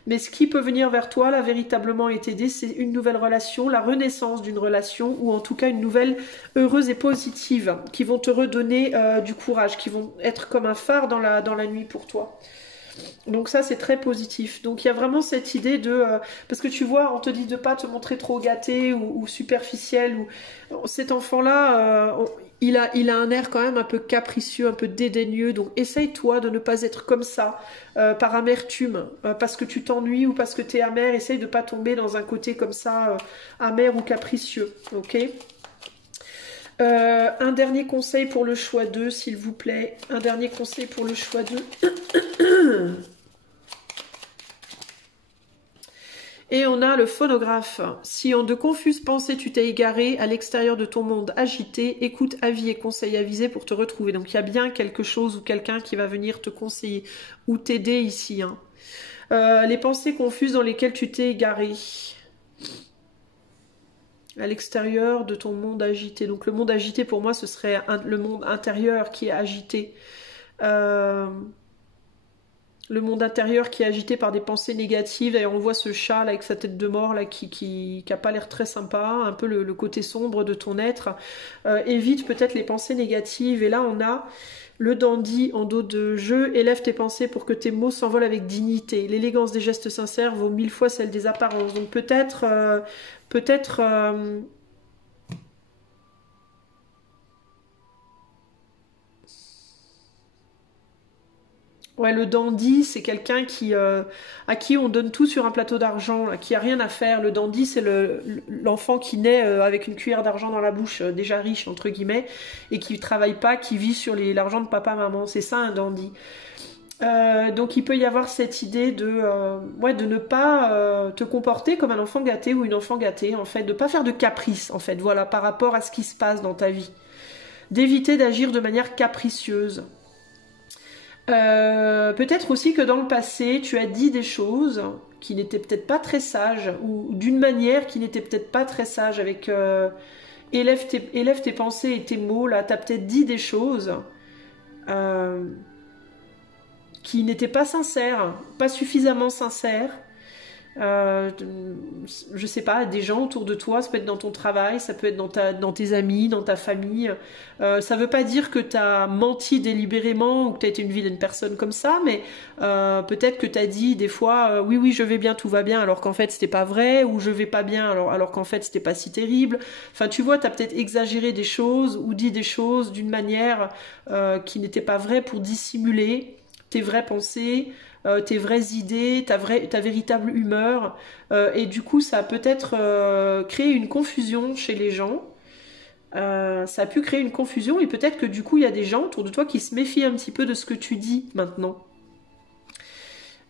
Mais ce qui peut venir vers toi, là, véritablement, et t'aider, c'est une nouvelle relation, la renaissance d'une relation, ou en tout cas une nouvelle heureuse et positive, qui vont te redonner du courage, qui vont être comme un phare dans la nuit pour toi. Donc ça, c'est très positif. Donc il y a vraiment cette idée de... parce que tu vois, on te dit de pas te montrer trop gâté ou superficiel. Cet enfant-là, il a un air quand même un peu capricieux, un peu dédaigneux. Donc essaye-toi de ne pas être comme ça, par amertume, parce que tu t'ennuies ou parce que tu es amer. Essaye de ne pas tomber dans un côté comme ça, amer ou capricieux. Ok ? Un dernier conseil pour le choix 2, s'il vous plaît. Un dernier conseil pour le choix 2. Et on a le phonographe. Si en de confuses pensées tu t'es égaré à l'extérieur de ton monde agité, écoute avis et conseils avisés pour te retrouver. Donc il y a bien quelque chose ou quelqu'un qui va venir te conseiller ou t'aider ici. Hein. Les pensées confuses dans lesquelles tu t'es égaré. À l'extérieur de ton monde agité. Donc le monde agité pour moi ce serait le monde intérieur qui est agité. Le monde intérieur qui est agité par des pensées négatives. D'ailleurs on voit ce chat là avec sa tête de mort là qui a pas l'air très sympa, un peu le côté sombre de ton être. Évite peut-être les pensées négatives. Et là on a le dandy en dos de jeu. Élève tes pensées pour que tes mots s'envolent avec dignité. L'élégance des gestes sincères vaut 1000 fois celle des apparences. Donc peut-être ouais, le dandy, c'est quelqu'un à qui on donne tout sur un plateau d'argent, qui a rien à faire. Le dandy, c'est l'enfant qui naît avec une cuillère d'argent dans la bouche, déjà riche entre guillemets, et qui travaille pas, qui vit sur l'argent de papa, maman. C'est ça un dandy. Donc il peut y avoir cette idée de ne pas te comporter comme un enfant gâté ou une enfant gâtée, en fait, de pas faire de caprice, en fait, voilà, par rapport à ce qui se passe dans ta vie, d'éviter d'agir de manière capricieuse. Peut-être aussi que dans le passé, tu as dit des choses qui n'étaient peut-être pas très sages ou d'une manière qui n'était peut-être pas très sage. Avec élève tes pensées et tes mots, là, tu as peut-être dit des choses qui n'étaient pas sincères, pas suffisamment sincères. Je sais pas, des gens autour de toi, ça peut être dans ton travail, ça peut être dans tes amis, dans ta famille. Ça veut pas dire que tu as menti délibérément ou que tu as été une vilaine personne comme ça, mais peut-être que tu as dit des fois oui je vais bien, tout va bien, alors qu'en fait c'était pas vrai, ou je vais pas bien alors qu'en fait c'était pas si terrible. Enfin tu vois, tu as peut-être exagéré des choses ou dit des choses d'une manière qui n'était pas vraie pour dissimuler tes vraies pensées, tes vraies idées, ta véritable humeur. Et du coup, ça a peut-être créé une confusion chez les gens. Ça a pu créer une confusion et peut-être que du coup, il y a des gens autour de toi qui se méfient un petit peu de ce que tu dis maintenant.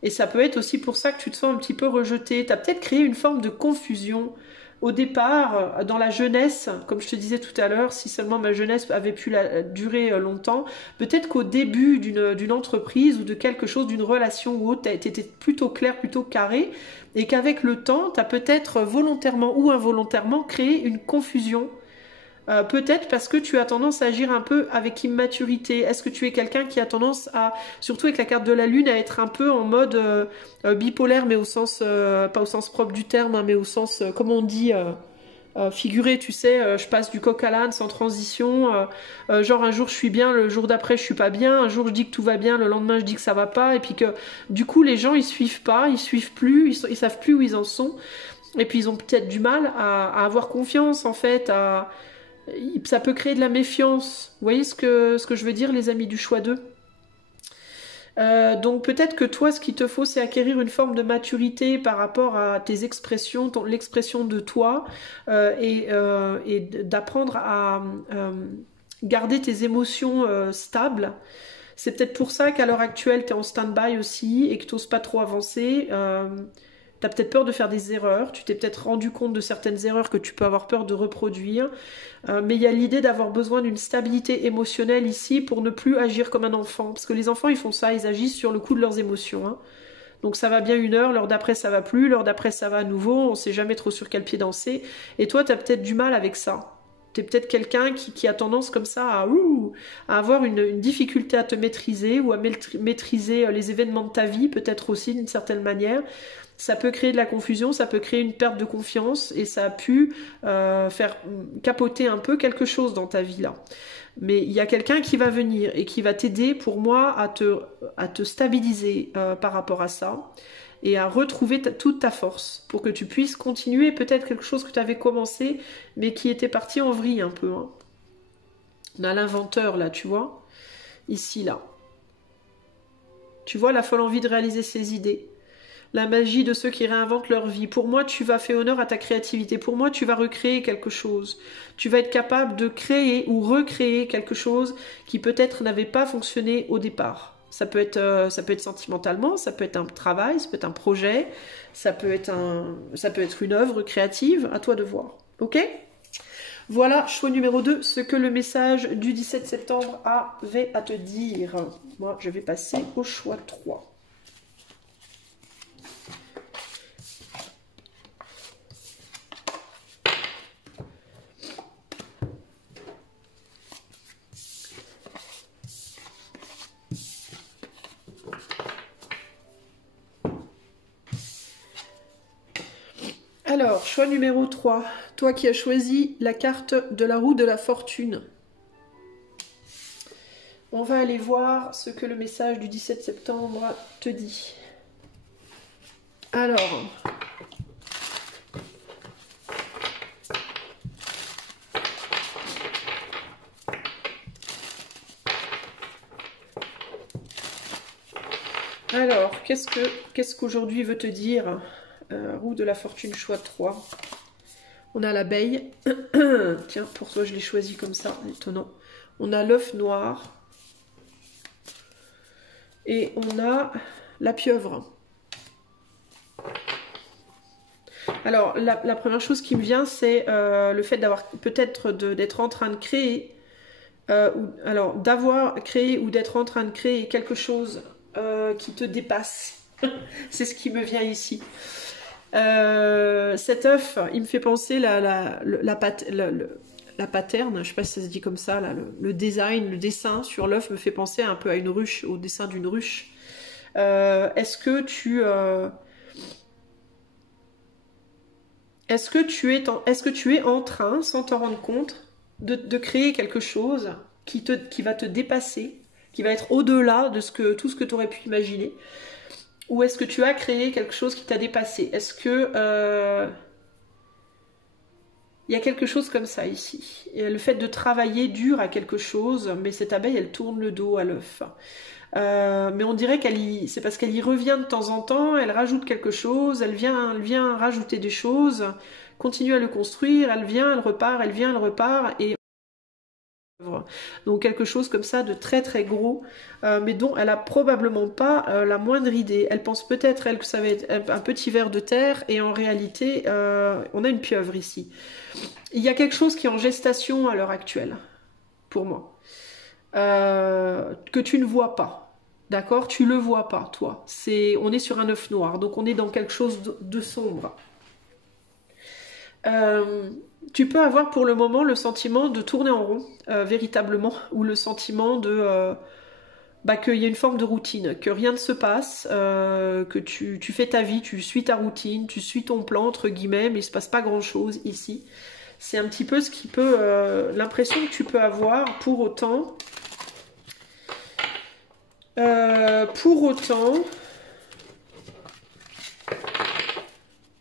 Et ça peut être aussi pour ça que tu te sens un petit peu rejeté. Tu as peut-être créé une forme de confusion. Au départ, dans la jeunesse, comme je te disais tout à l'heure, si seulement ma jeunesse avait pu durer longtemps, peut-être qu'au début d'une entreprise ou de quelque chose, d'une relation ou autre, tu étais plutôt clair, plutôt carré, et qu'avec le temps, tu as peut-être volontairement ou involontairement créé une confusion. Peut-être parce que tu as tendance à agir un peu avec immaturité. Est-ce que tu es quelqu'un qui a tendance à, surtout avec la carte de la lune, à être un peu en mode bipolaire, mais au sens, pas au sens propre du terme, hein, mais au sens, comment on dit, figuré, tu sais, je passe du coq à l'âne sans transition, genre un jour je suis bien, le jour d'après je suis pas bien, un jour je dis que tout va bien, le lendemain je dis que ça va pas, et puis que du coup les gens ils suivent pas, ils suivent plus, ils savent plus où ils en sont, et puis ils ont peut-être du mal à avoir confiance en fait, ça peut créer de la méfiance. Vous voyez ce que je veux dire, les amis du choix 2? Donc peut-être que toi, ce qu'il te faut, c'est acquérir une forme de maturité par rapport à tes expressions, l'expression de toi, et d'apprendre à garder tes émotions stables. C'est peut-être pour ça qu'à l'heure actuelle, tu es en stand-by aussi et que tu n'oses pas trop avancer. Tu as peut-être peur de faire des erreurs, tu t'es peut-être rendu compte de certaines erreurs que tu peux avoir peur de reproduire. Mais il y a l'idée d'avoir besoin d'une stabilité émotionnelle ici pour ne plus agir comme un enfant. Parce que les enfants, ils font ça, ils agissent sur le coup de leurs émotions. Hein. Donc ça va bien une heure, l'heure d'après ça va plus, l'heure d'après ça va à nouveau, on sait jamais trop sur quel pied danser. Et toi, tu as peut-être du mal avec ça. Tu es peut-être quelqu'un qui a tendance comme ça à avoir une difficulté à te maîtriser ou à maîtriser les événements de ta vie, peut-être aussi d'une certaine manière. Ça peut créer de la confusion, ça peut créer une perte de confiance et ça a pu faire capoter un peu quelque chose dans ta vie là. Mais il y a quelqu'un qui va venir et qui va t'aider pour moi à te stabiliser par rapport à ça et à retrouver toute ta force pour que tu puisses continuer peut-être quelque chose que tu avais commencé mais qui était parti en vrille un peu. Hein. On a l'inventeur là, tu vois, ici là. Tu vois la folle envie de réaliser ses idées. La magie de ceux qui réinventent leur vie. Pour moi, tu vas faire honneur à ta créativité. Pour moi, tu vas recréer quelque chose. Tu vas être capable de créer ou recréer quelque chose qui peut-être n'avait pas fonctionné au départ. Ça peut être sentimentalement, ça peut être un travail, ça peut être un projet, ça peut être une œuvre créative. À toi de voir. Ok ? Voilà, choix numéro 2, ce que le message du 17 septembre avait à te dire. Moi, je vais passer au choix 3. Alors, choix numéro 3. Toi qui as choisi la carte de la roue de la fortune. On va aller voir ce que le message du 17 septembre te dit. Alors... qu'est-ce qu'aujourd'hui veut te dire roue de la fortune, choix 3. On a l'abeille. Tiens, pour toi, je l'ai choisi comme ça, étonnant. On a l'œuf noir. Et on a la pieuvre. Alors, la première chose qui me vient, c'est le fait d'avoir peut-être d'être en train de créer, d'avoir créé ou d'être en train de créer quelque chose qui te dépasse. C'est ce qui me vient ici. Cet œuf, il me fait penser la pattern, je ne sais pas si ça se dit comme ça, là, le design, le dessin sur l'œuf me fait penser un peu à une ruche, au dessin d'une ruche. Est-ce que tu es en train, sans t'en rendre compte, de créer quelque chose qui va te dépasser, qui va être au-delà de tout ce que tu aurais pu imaginer? Ou est-ce que tu as créé quelque chose qui t'a dépassé? Est-ce que il y a quelque chose comme ça ici? Et le fait de travailler dur à quelque chose, mais cette abeille, elle tourne le dos à l'œuf. Mais on dirait c'est parce qu'elle y revient de temps en temps, elle rajoute quelque chose, elle vient rajouter des choses, continue à le construire, elle vient, elle repart, elle vient, elle repart, et donc quelque chose comme ça de très très gros, mais dont elle a probablement pas la moindre idée. Elle pense peut-être elle que ça va être un petit ver de terre, et en réalité on a une pieuvre ici. Il y a quelque chose qui est en gestation à l'heure actuelle, pour moi, que tu ne vois pas. D'accord? Tu le vois pas, toi. On est sur un œuf noir, donc on est dans quelque chose de sombre. Tu peux avoir pour le moment le sentiment de tourner en rond, véritablement, ou le sentiment qu'il y a une forme de routine, que rien ne se passe, que tu fais ta vie, tu suis ta routine, tu suis ton plan, entre guillemets, mais il ne se passe pas grand-chose ici. C'est un petit peu ce qui peut, l'impression que tu peux avoir. Pour autant,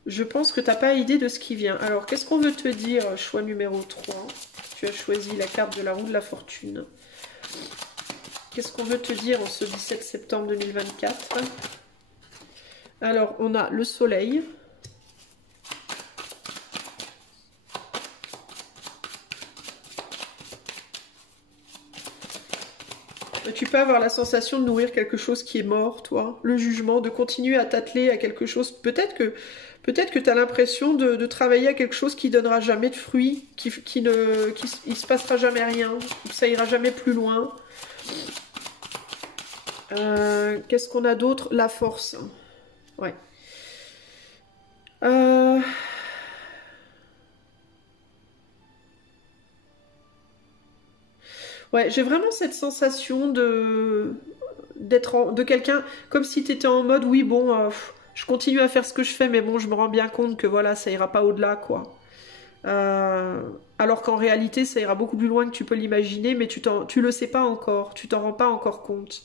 je pense que tu n'as pas idée de ce qui vient. Alors, qu'est-ce qu'on veut te dire? Choix numéro 3. Tu as choisi la carte de la roue de la fortune. Qu'est-ce qu'on veut te dire en ce 17 septembre 2024? Alors, on a le soleil. Tu peux avoir la sensation de nourrir quelque chose qui est mort, toi. Le jugement, de continuer à t'atteler à quelque chose. Peut-être que tu as l'impression de travailler à quelque chose qui donnera jamais de fruits, il se passera jamais rien, que ça ira jamais plus loin. Qu'est-ce qu'on a d'autre? La force. Ouais. Ouais, j'ai vraiment cette sensation de quelqu'un, comme si tu étais en mode, oui, bon, je continue à faire ce que je fais, mais bon, je me rends bien compte que voilà, ça ira pas au-delà, quoi. Alors qu'en réalité, ça ira beaucoup plus loin que tu peux l'imaginer, mais tu le sais pas encore, tu t'en rends pas encore compte.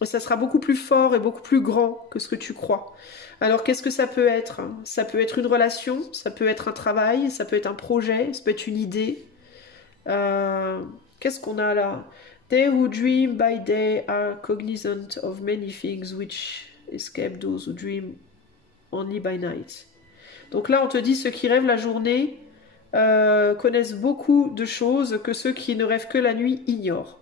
Et ça sera beaucoup plus fort et beaucoup plus grand que ce que tu crois. Alors, qu'est-ce que ça peut être? Ça peut être une relation, ça peut être un travail, ça peut être un projet, ça peut être une idée. Qu'est-ce qu'on a là? They who dream by day are cognizant of many things which escape those who dream only by night. Donc là, on te dit ceux qui rêvent la journée connaissent beaucoup de choses que ceux qui ne rêvent que la nuit ignorent.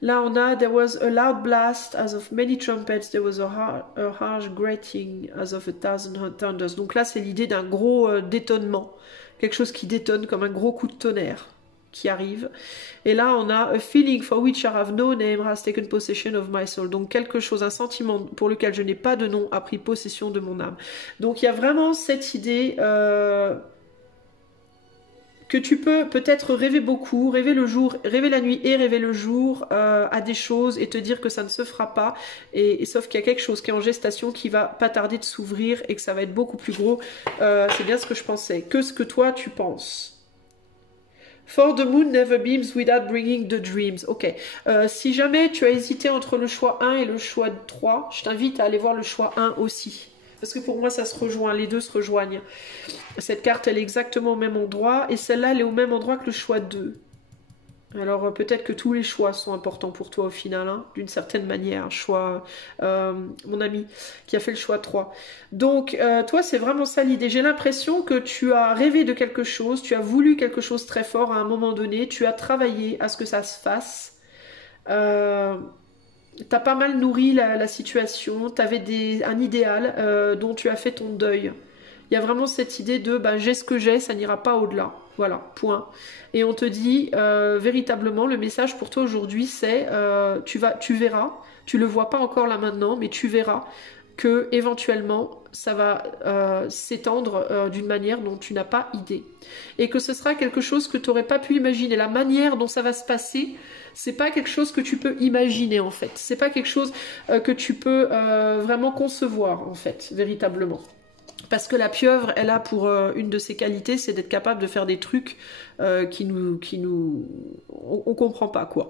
Là, on a there was a loud blast as of many trumpets, there was a harsh grating as of a thousand thunders. Donc là, c'est l'idée d'un gros détonnement. Quelque chose qui détonne comme un gros coup de tonnerre qui arrive. Et là, on a a feeling for which I have no name has taken possession of my soul. Donc quelque chose, un sentiment pour lequel je n'ai pas de nom a pris possession de mon âme. Donc il y a vraiment cette idée que tu peux peut-être rêver beaucoup, rêver le jour, rêver la nuit et rêver le jour à des choses et te dire que ça ne se fera pas. Et sauf qu'il y a quelque chose qui est en gestation qui va pas tarder de s'ouvrir et que ça va être beaucoup plus gros. C'est bien ce que je pensais. Que ce que toi tu penses. For the moon never beams without bringing the dreams. Ok. Si jamais tu as hésité entre le choix 1 et le choix 3, je t'invite à aller voir le choix 1 aussi. Parce que pour moi, ça se rejoint. Les deux se rejoignent. Cette carte, elle est exactement au même endroit. Et celle-là, elle est au même endroit que le choix 2. Alors, peut-être que tous les choix sont importants pour toi au final, hein, d'une certaine manière. Choix, mon ami qui a fait le choix 3. Donc, toi, c'est vraiment ça l'idée. J'ai l'impression que tu as rêvé de quelque chose, tu as voulu quelque chose très fort à un moment donné, tu as travaillé à ce que ça se fasse. T'as pas mal nourri la situation, t'avais un idéal dont tu as fait ton deuil. Il y a vraiment cette idée de j'ai ce que j'ai, ça n'ira pas au-delà. Voilà, point. Et on te dit véritablement, le message pour toi aujourd'hui, c'est tu verras, tu le vois pas encore là maintenant, mais tu verras que éventuellement ça va s'étendre d'une manière dont tu n'as pas idée. Et que ce sera quelque chose que tu n'aurais pas pu imaginer. La manière dont ça va se passer, c'est pas quelque chose que tu peux imaginer en fait. C'est pas quelque chose que tu peux vraiment concevoir en fait, véritablement. Parce que la pieuvre, elle a pour une de ses qualités, c'est d'être capable de faire des trucs on comprend pas quoi.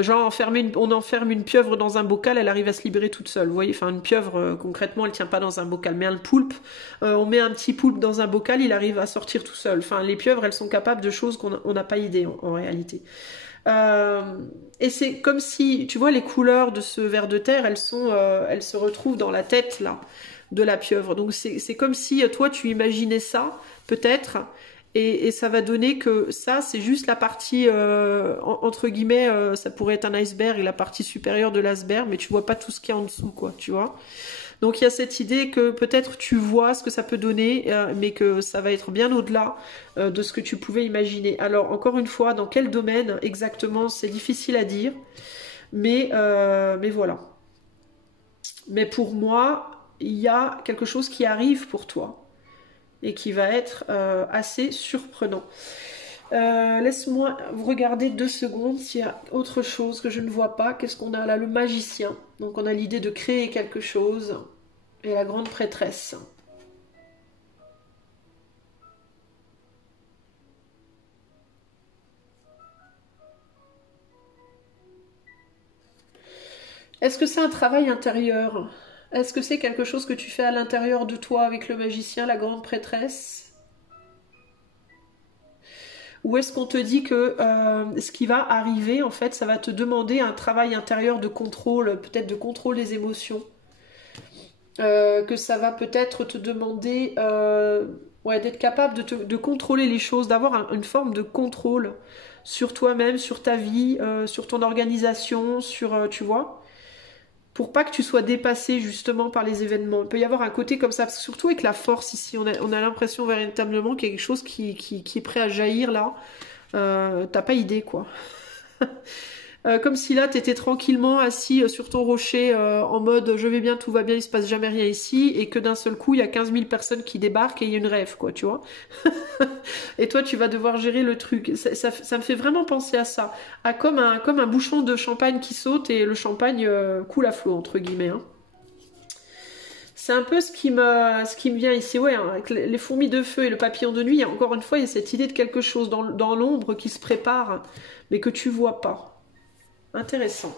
Genre on enferme une pieuvre dans un bocal, elle arrive à se libérer toute seule. Vous voyez, enfin une pieuvre concrètement, elle tient pas dans un bocal. Mais un poulpe, on met un petit poulpe dans un bocal, il arrive à sortir tout seul. Enfin les pieuvres, elles sont capables de choses qu'on n'a pas idée en réalité. Et c'est comme si, tu vois, les couleurs de ce ver de terre, elles se retrouvent dans la tête là de la pieuvre. Donc c'est comme si toi tu imaginais ça peut-être et ça va donner que ça c'est juste la partie entre guillemets ça pourrait être un iceberg et la partie supérieure de l'iceberg, mais tu vois pas tout ce qu'il y a en dessous quoi, tu vois. Donc il y a cette idée que peut-être tu vois ce que ça peut donner mais que ça va être bien au-delà de ce que tu pouvais imaginer. Alors encore une fois, dans quel domaine exactement, c'est difficile à dire, mais voilà. Mais pour moi, il y a quelque chose qui arrive pour toi et qui va être assez surprenant. Laisse-moi vous regarder 2 secondes s'il y a autre chose que je ne vois pas. Qu'est-ce qu'on a là? Le magicien. Donc on a l'idée de créer quelque chose. Et la grande prêtresse. Est-ce que c'est un travail intérieur? Est-ce que c'est quelque chose que tu fais à l'intérieur de toi avec le magicien, la grande prêtresse? Ou est-ce qu'on te dit que ce qui va arriver, en fait, ça va te demander un travail intérieur de contrôle, peut-être de contrôle des émotions, que ça va peut-être te demander ouais, d'être capable de contrôler les choses, d'avoir une forme de contrôle sur toi-même, sur ta vie, sur ton organisation, sur, tu vois, pour pas que tu sois dépassé justement par les événements. Il peut y avoir un côté comme ça, surtout avec la force ici, on a l'impression véritablement qu'il y a quelque chose qui est prêt à jaillir là. T'as pas idée quoi. Comme si là t'étais tranquillement assis sur ton rocher en mode je vais bien, tout va bien, il se passe jamais rien ici, et que d'un seul coup il y a 15 000 personnes qui débarquent et il y a une rêve quoi, tu vois. Et toi tu vas devoir gérer le truc. Ça me fait vraiment penser à ça, à comme un bouchon de champagne qui saute et le champagne coule à flot entre guillemets. Hein. C'est un peu ce qui me vient ici, ouais, hein, avec les fourmis de feu et le papillon de nuit. Encore une fois, il y a cette idée de quelque chose dans l'ombre qui se prépare, mais que tu vois pas. Intéressant.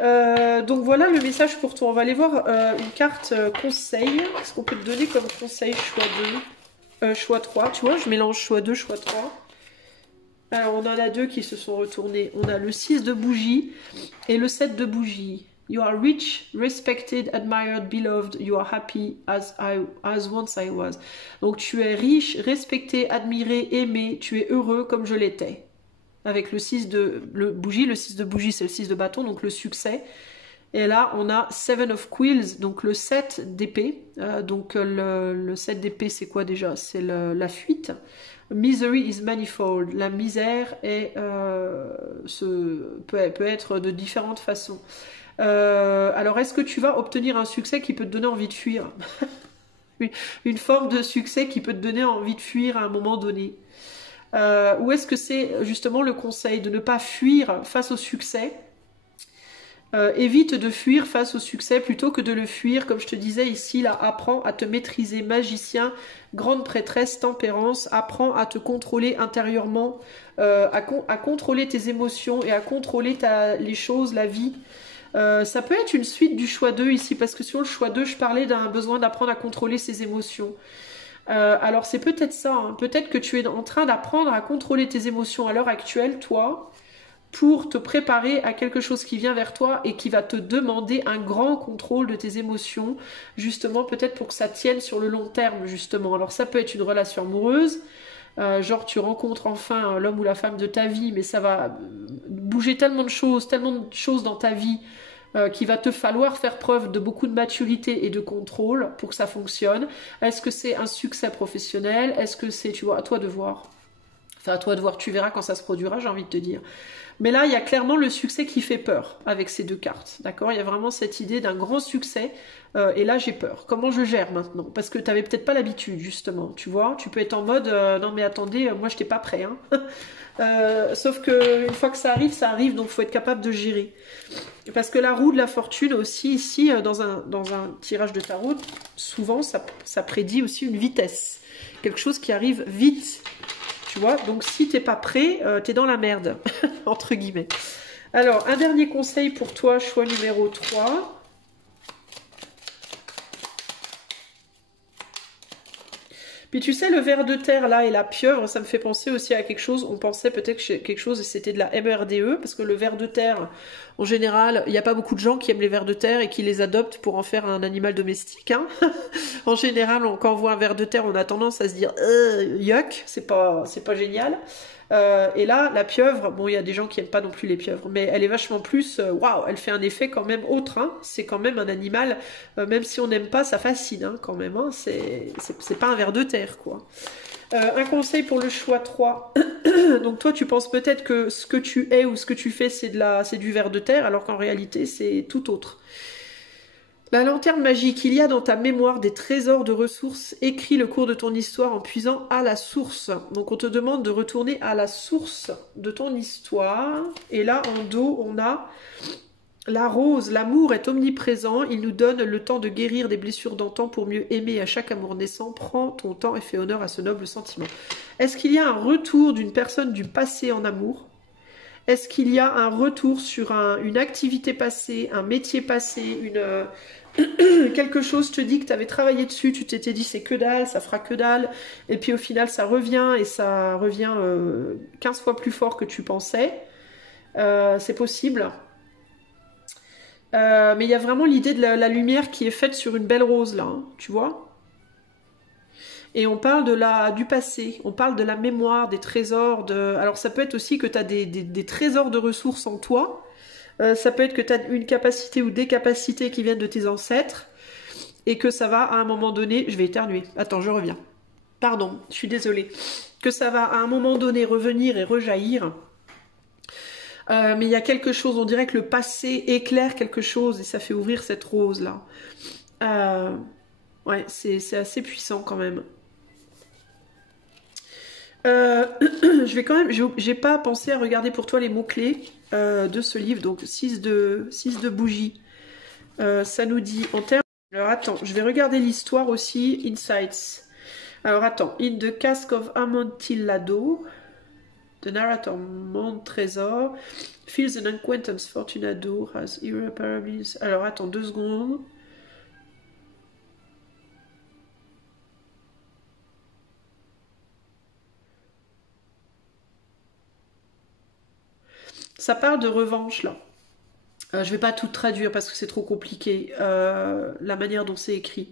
Donc voilà le message pour toi. On va aller voir une carte conseil. Qu'est-ce qu'on peut te donner comme conseil? Choix 2, choix 3. Tu vois, je mélange choix 2, choix 3. Alors on en a deux qui se sont retournés. On a le 6 de bougies et le 7 de bougies. You are rich, respected, admired, beloved. You are happy as once I was. Donc tu es riche, respecté, admiré, aimé. Tu es heureux comme je l'étais. Avec le 6 de bougie. Le 6 de bougie, c'est le 6 de bâton, donc le succès. Et là, on a 7 of Quills, donc le 7 d'épée. Donc le 7 d'épée, c'est quoi déjà? C'est la fuite. Misery is manifold. La misère peut être de différentes façons. Alors, est-ce que tu vas obtenir un succès qui peut te donner envie de fuir? Une forme de succès qui peut te donner envie de fuir à un moment donné. Ou est-ce que c'est justement le conseil de ne pas fuir face au succès? Évite de fuir face au succès plutôt que de le fuir. Comme je te disais ici, là, apprends à te maîtriser, magicien, grande prêtresse, tempérance. Apprends à te contrôler intérieurement, à contrôler tes émotions et à contrôler les choses, la vie. Ça peut être une suite du choix 2 ici, parce que sur le choix 2, je parlais d'un besoin d'apprendre à contrôler ses émotions. Alors c'est peut-être ça, hein. Peut-être que tu es en train d'apprendre à contrôler tes émotions à l'heure actuelle, toi, pour te préparer à quelque chose qui vient vers toi et qui va te demander un grand contrôle de tes émotions, justement peut-être pour que ça tienne sur le long terme, justement. Alors ça peut être une relation amoureuse, genre tu rencontres enfin l'homme ou la femme de ta vie, mais ça va bouger tellement de choses dans ta vie, qu'il va te falloir faire preuve de beaucoup de maturité et de contrôle pour que ça fonctionne. Est-ce que c'est un succès professionnel? Est-ce que c'est, tu vois, à toi de voir. Enfin, à toi de voir, tu verras quand ça se produira, j'ai envie de te dire. Mais là, il y a clairement le succès qui fait peur avec ces deux cartes, d'accord? Il y a vraiment cette idée d'un grand succès, et là, j'ai peur. Comment je gère maintenant? Parce que tu n'avais peut-être pas l'habitude, justement, tu vois? Tu peux être en mode, non mais attendez, moi, je n'étais pas prêt, hein. Sauf qu'une fois que ça arrive, donc il faut être capable de gérer. Parce que la roue de la fortune aussi, ici, dans un tirage de tarot, souvent, ça prédit aussi une vitesse. Quelque chose qui arrive vite. Tu vois, donc si t'es pas prêt, t'es dans la merde, entre guillemets. Alors, un dernier conseil pour toi, choix numéro 3. Puis tu sais, le ver de terre là et la pieuvre, ça me fait penser aussi à quelque chose. On pensait peut-être que quelque chose, c'était de la MRDE, parce que le ver de terre, en général, il n'y a pas beaucoup de gens qui aiment les vers de terre et qui les adoptent pour en faire un animal domestique. Hein. En général, quand on voit un ver de terre, on a tendance à se dire yuck, c'est pas génial. Et là, la pieuvre, bon, il y a des gens qui n'aiment pas non plus les pieuvres, mais elle est vachement plus, waouh, elle fait un effet quand même autre, hein. C'est quand même un animal, même si on n'aime pas, ça fascine, hein, quand même, hein. C'est pas un ver de terre, quoi. Un conseil pour le choix 3. Donc toi, tu penses peut-être que ce que tu es ou ce que tu fais, c'est du ver de terre, alors qu'en réalité, c'est tout autre. La lanterne magique, il y a dans ta mémoire des trésors de ressources. Écris le cours de ton histoire en puisant à la source. Donc on te demande de retourner à la source de ton histoire. Et là, en dos, on a la rose. L'amour est omniprésent. Il nous donne le temps de guérir des blessures d'antan pour mieux aimer à chaque amour naissant. Prends ton temps et fais honneur à ce noble sentiment. Est-ce qu'il y a un retour d'une personne du passé en amour? Est-ce qu'il y a un retour sur une activité passée, un métier passé, quelque chose te dit que tu avais travaillé dessus, tu t'étais dit c'est que dalle, ça fera que dalle, et puis au final ça revient, et ça revient 15 fois plus fort que tu pensais. C'est possible. Mais il y a vraiment l'idée de la lumière qui est faite sur une belle rose là, hein, tu vois. Et on parle du passé, on parle de la mémoire, des trésors. Alors ça peut être aussi que tu as des trésors de ressources en toi. Ça peut être que tu as une capacité ou des capacités qui viennent de tes ancêtres. Et que ça va à un moment donné... Je vais éternuer. Attends, je reviens. Pardon, je suis désolée. Que ça va à un moment donné revenir et rejaillir. Mais il y a quelque chose, on dirait que le passé éclaire quelque chose et ça fait ouvrir cette rose-là. Ouais, c'est assez puissant quand même. Je vais quand même, j'ai pas pensé à regarder pour toi les mots-clés de ce livre, donc 6 de bougies. Ça nous dit en termes... Alors attends, je vais regarder l'histoire aussi, Insights. Alors attends, In the Cask of Amontillado, the narrator Mont Trésor feels an acquaintance Fortunado has irreparably... Alors attends 2 secondes. Ça parle de revanche là. Je vais pas tout traduire parce que c'est trop compliqué. La manière dont c'est écrit.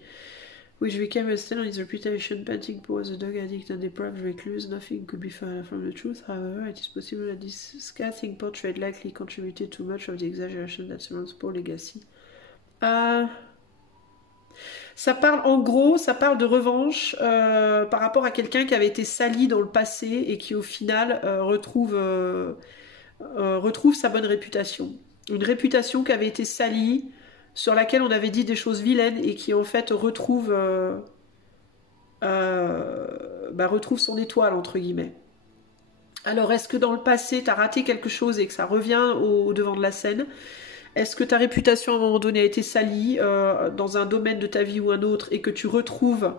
Which became a stain on his reputation, painting poor as a dog addict and deprived recluse. Nothing could be further from the truth. However, it is possible that this scathing portrait likely contributed to much of the exaggeration that surrounds Paul's legacy. Ça parle, en gros, ça parle de revanche par rapport à quelqu'un qui avait été sali dans le passé et qui au final retrouve sa bonne réputation. Une réputation qui avait été salie, sur laquelle on avait dit des choses vilaines et qui en fait retrouve son étoile, entre guillemets. Alors, est-ce que dans le passé, tu as raté quelque chose et que ça revient au devant de la scène? Est-ce que ta réputation à un moment donné a été salie dans un domaine de ta vie ou un autre et que tu retrouves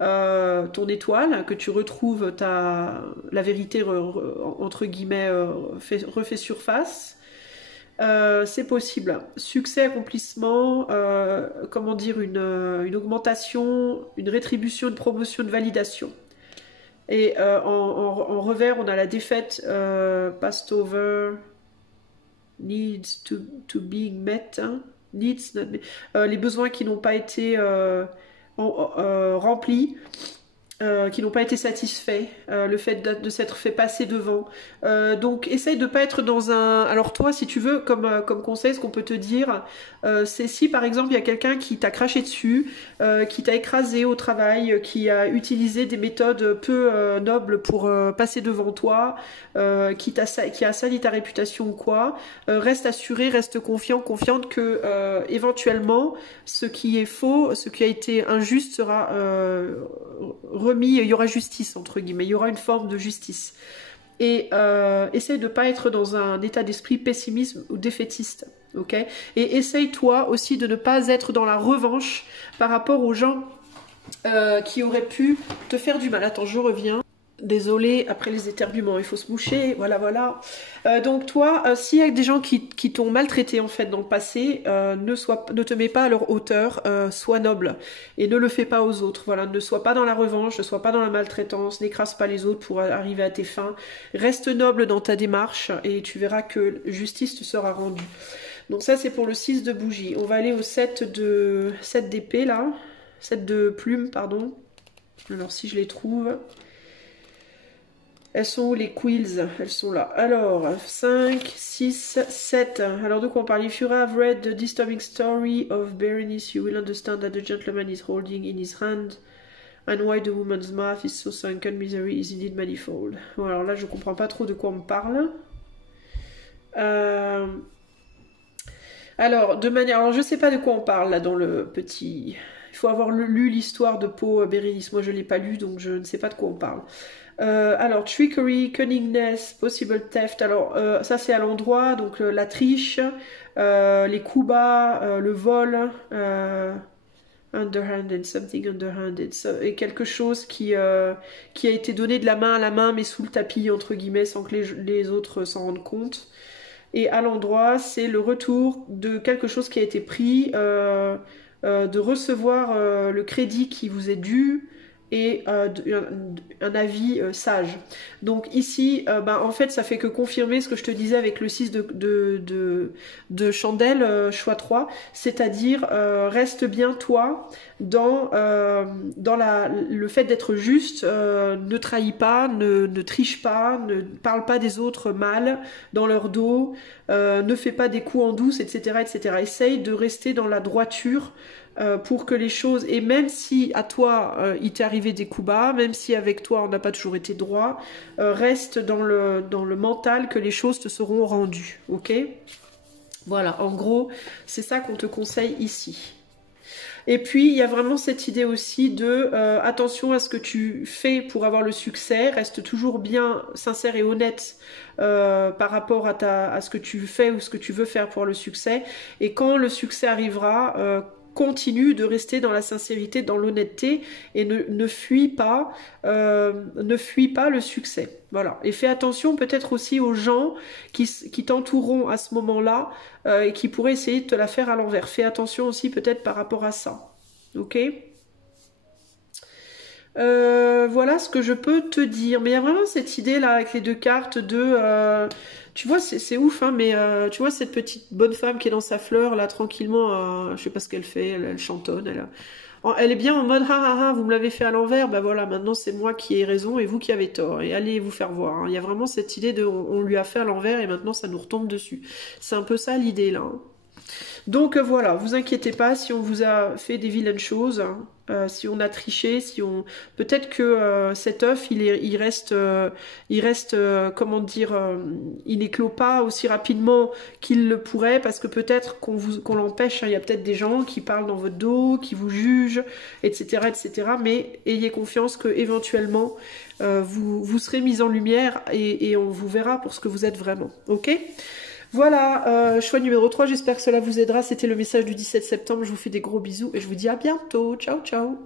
ton étoile, que tu retrouves la vérité entre guillemets refait surface? C'est possible. Succès, accomplissement, comment dire, une augmentation, une rétribution, une promotion, une validation. Et en revers, on a la défaite, passed over, needs to being met, hein, needs, les besoins qui n'ont pas été remplis. Qui n'ont pas été satisfaits, le fait de s'être fait passer devant. Donc essaye de pas être dans un... Alors toi, si tu veux, comme conseil, ce qu'on peut te dire, c'est si par exemple il y a quelqu'un qui t'a craché dessus, qui t'a écrasé au travail, qui a utilisé des méthodes peu nobles pour passer devant toi, qui a sali ta réputation ou quoi, reste assuré, reste confiante que éventuellement ce qui est faux, ce qui a été injuste sera remis, il y aura justice entre guillemets, il y aura une forme de justice. Et essaye de ne pas être dans un état d'esprit pessimiste ou défaitiste, ok? Et essaye toi aussi de ne pas être dans la revanche par rapport aux gens qui auraient pu te faire du mal. Attends, je reviens. Désolée, après les éternuements, il faut se moucher, voilà. Donc toi, s'il y a des gens qui t'ont maltraité en fait dans le passé, ne te mets pas à leur hauteur, sois noble et ne le fais pas aux autres. Voilà, ne sois pas dans la revanche, ne sois pas dans la maltraitance, n'écrase pas les autres pour arriver à tes fins. Reste noble dans ta démarche et tu verras que justice te sera rendue. Donc ça c'est pour le 6 de bougie. On va aller au 7 d'épée là, 7 de plume pardon. Alors si je les trouve... Elles sont où les quills? Elles sont là. Alors, 5, 6, 7. Alors de quoi on parle? If you have read the disturbing story of Berenice, you will understand that the gentleman is holding in his hand and why the woman's mouth is so sunken, misery is indeed manifold. Bon, alors là, je comprends pas trop de quoi on me parle. Alors, je sais pas de quoi on parle là dans le petit... Il faut avoir lu l'histoire de Poe Berenice. Moi, je l'ai pas lu, donc je ne sais pas de quoi on parle. Alors, trickery, cunningness, possible theft. Alors, ça c'est à l'endroit, donc la triche, les coups bas, le vol, Underhanded, something underhanded. Et quelque chose qui a été donné de la main à la main, mais sous le tapis, entre guillemets, sans que les autres s'en rendent compte. Et à l'endroit, c'est le retour de quelque chose qui a été pris, de recevoir le crédit qui vous est dû et un avis sage. Donc ici, en fait, ça fait que confirmer ce que je te disais avec le 6 de chandelle, choix 3, c'est-à-dire reste bien toi dans le fait d'être juste, ne trahis pas, ne triche pas, ne parle pas des autres mal dans leur dos, ne fais pas des coups en douce, etc., etc. Essaye de rester dans la droiture pour que les choses, et même si à toi il t'est arrivé des coups bas, même si avec toi on n'a pas toujours été droit, reste dans le mental que les choses te seront rendues, ok? Voilà, en gros, c'est ça qu'on te conseille ici. Et puis, il y a vraiment cette idée aussi de attention à ce que tu fais pour avoir le succès, reste toujours bien sincère et honnête par rapport à ce que tu fais ou ce que tu veux faire pour le succès. Et quand le succès arrivera, continue de rester dans la sincérité, dans l'honnêteté et ne fuis pas le succès. Voilà. Et fais attention peut-être aussi aux gens qui t'entoureront à ce moment-là et qui pourraient essayer de te la faire à l'envers. Fais attention aussi peut-être par rapport à ça. Ok ? Voilà ce que je peux te dire. Mais il y a vraiment cette idée là avec les deux cartes de... tu vois, c'est ouf, hein, mais tu vois cette petite bonne femme qui est dans sa fleur là tranquillement, je sais pas ce qu'elle fait, elle chantonne, elle est bien en mode vous me l'avez fait à l'envers, bah voilà, maintenant c'est moi qui ai raison et vous qui avez tort, et allez vous faire voir. Hein. Il y a vraiment cette idée de on lui a fait à l'envers et maintenant ça nous retombe dessus. C'est un peu ça l'idée là. Hein. Donc voilà, vous inquiétez pas si on vous a fait des vilaines choses, si on a triché, si on peut-être que cet œuf il reste comment dire, il n'éclot pas aussi rapidement qu'il le pourrait parce que peut-être qu'on l'empêche. Hein. Il y a peut-être des gens qui parlent dans votre dos, qui vous jugent, etc., etc. Mais ayez confiance que éventuellement vous serez mis en lumière et on vous verra pour ce que vous êtes vraiment. Ok ? Voilà, choix numéro 3, j'espère que cela vous aidera. C'était le message du 17 septembre. Je vous fais des gros bisous et je vous dis à bientôt. Ciao, ciao.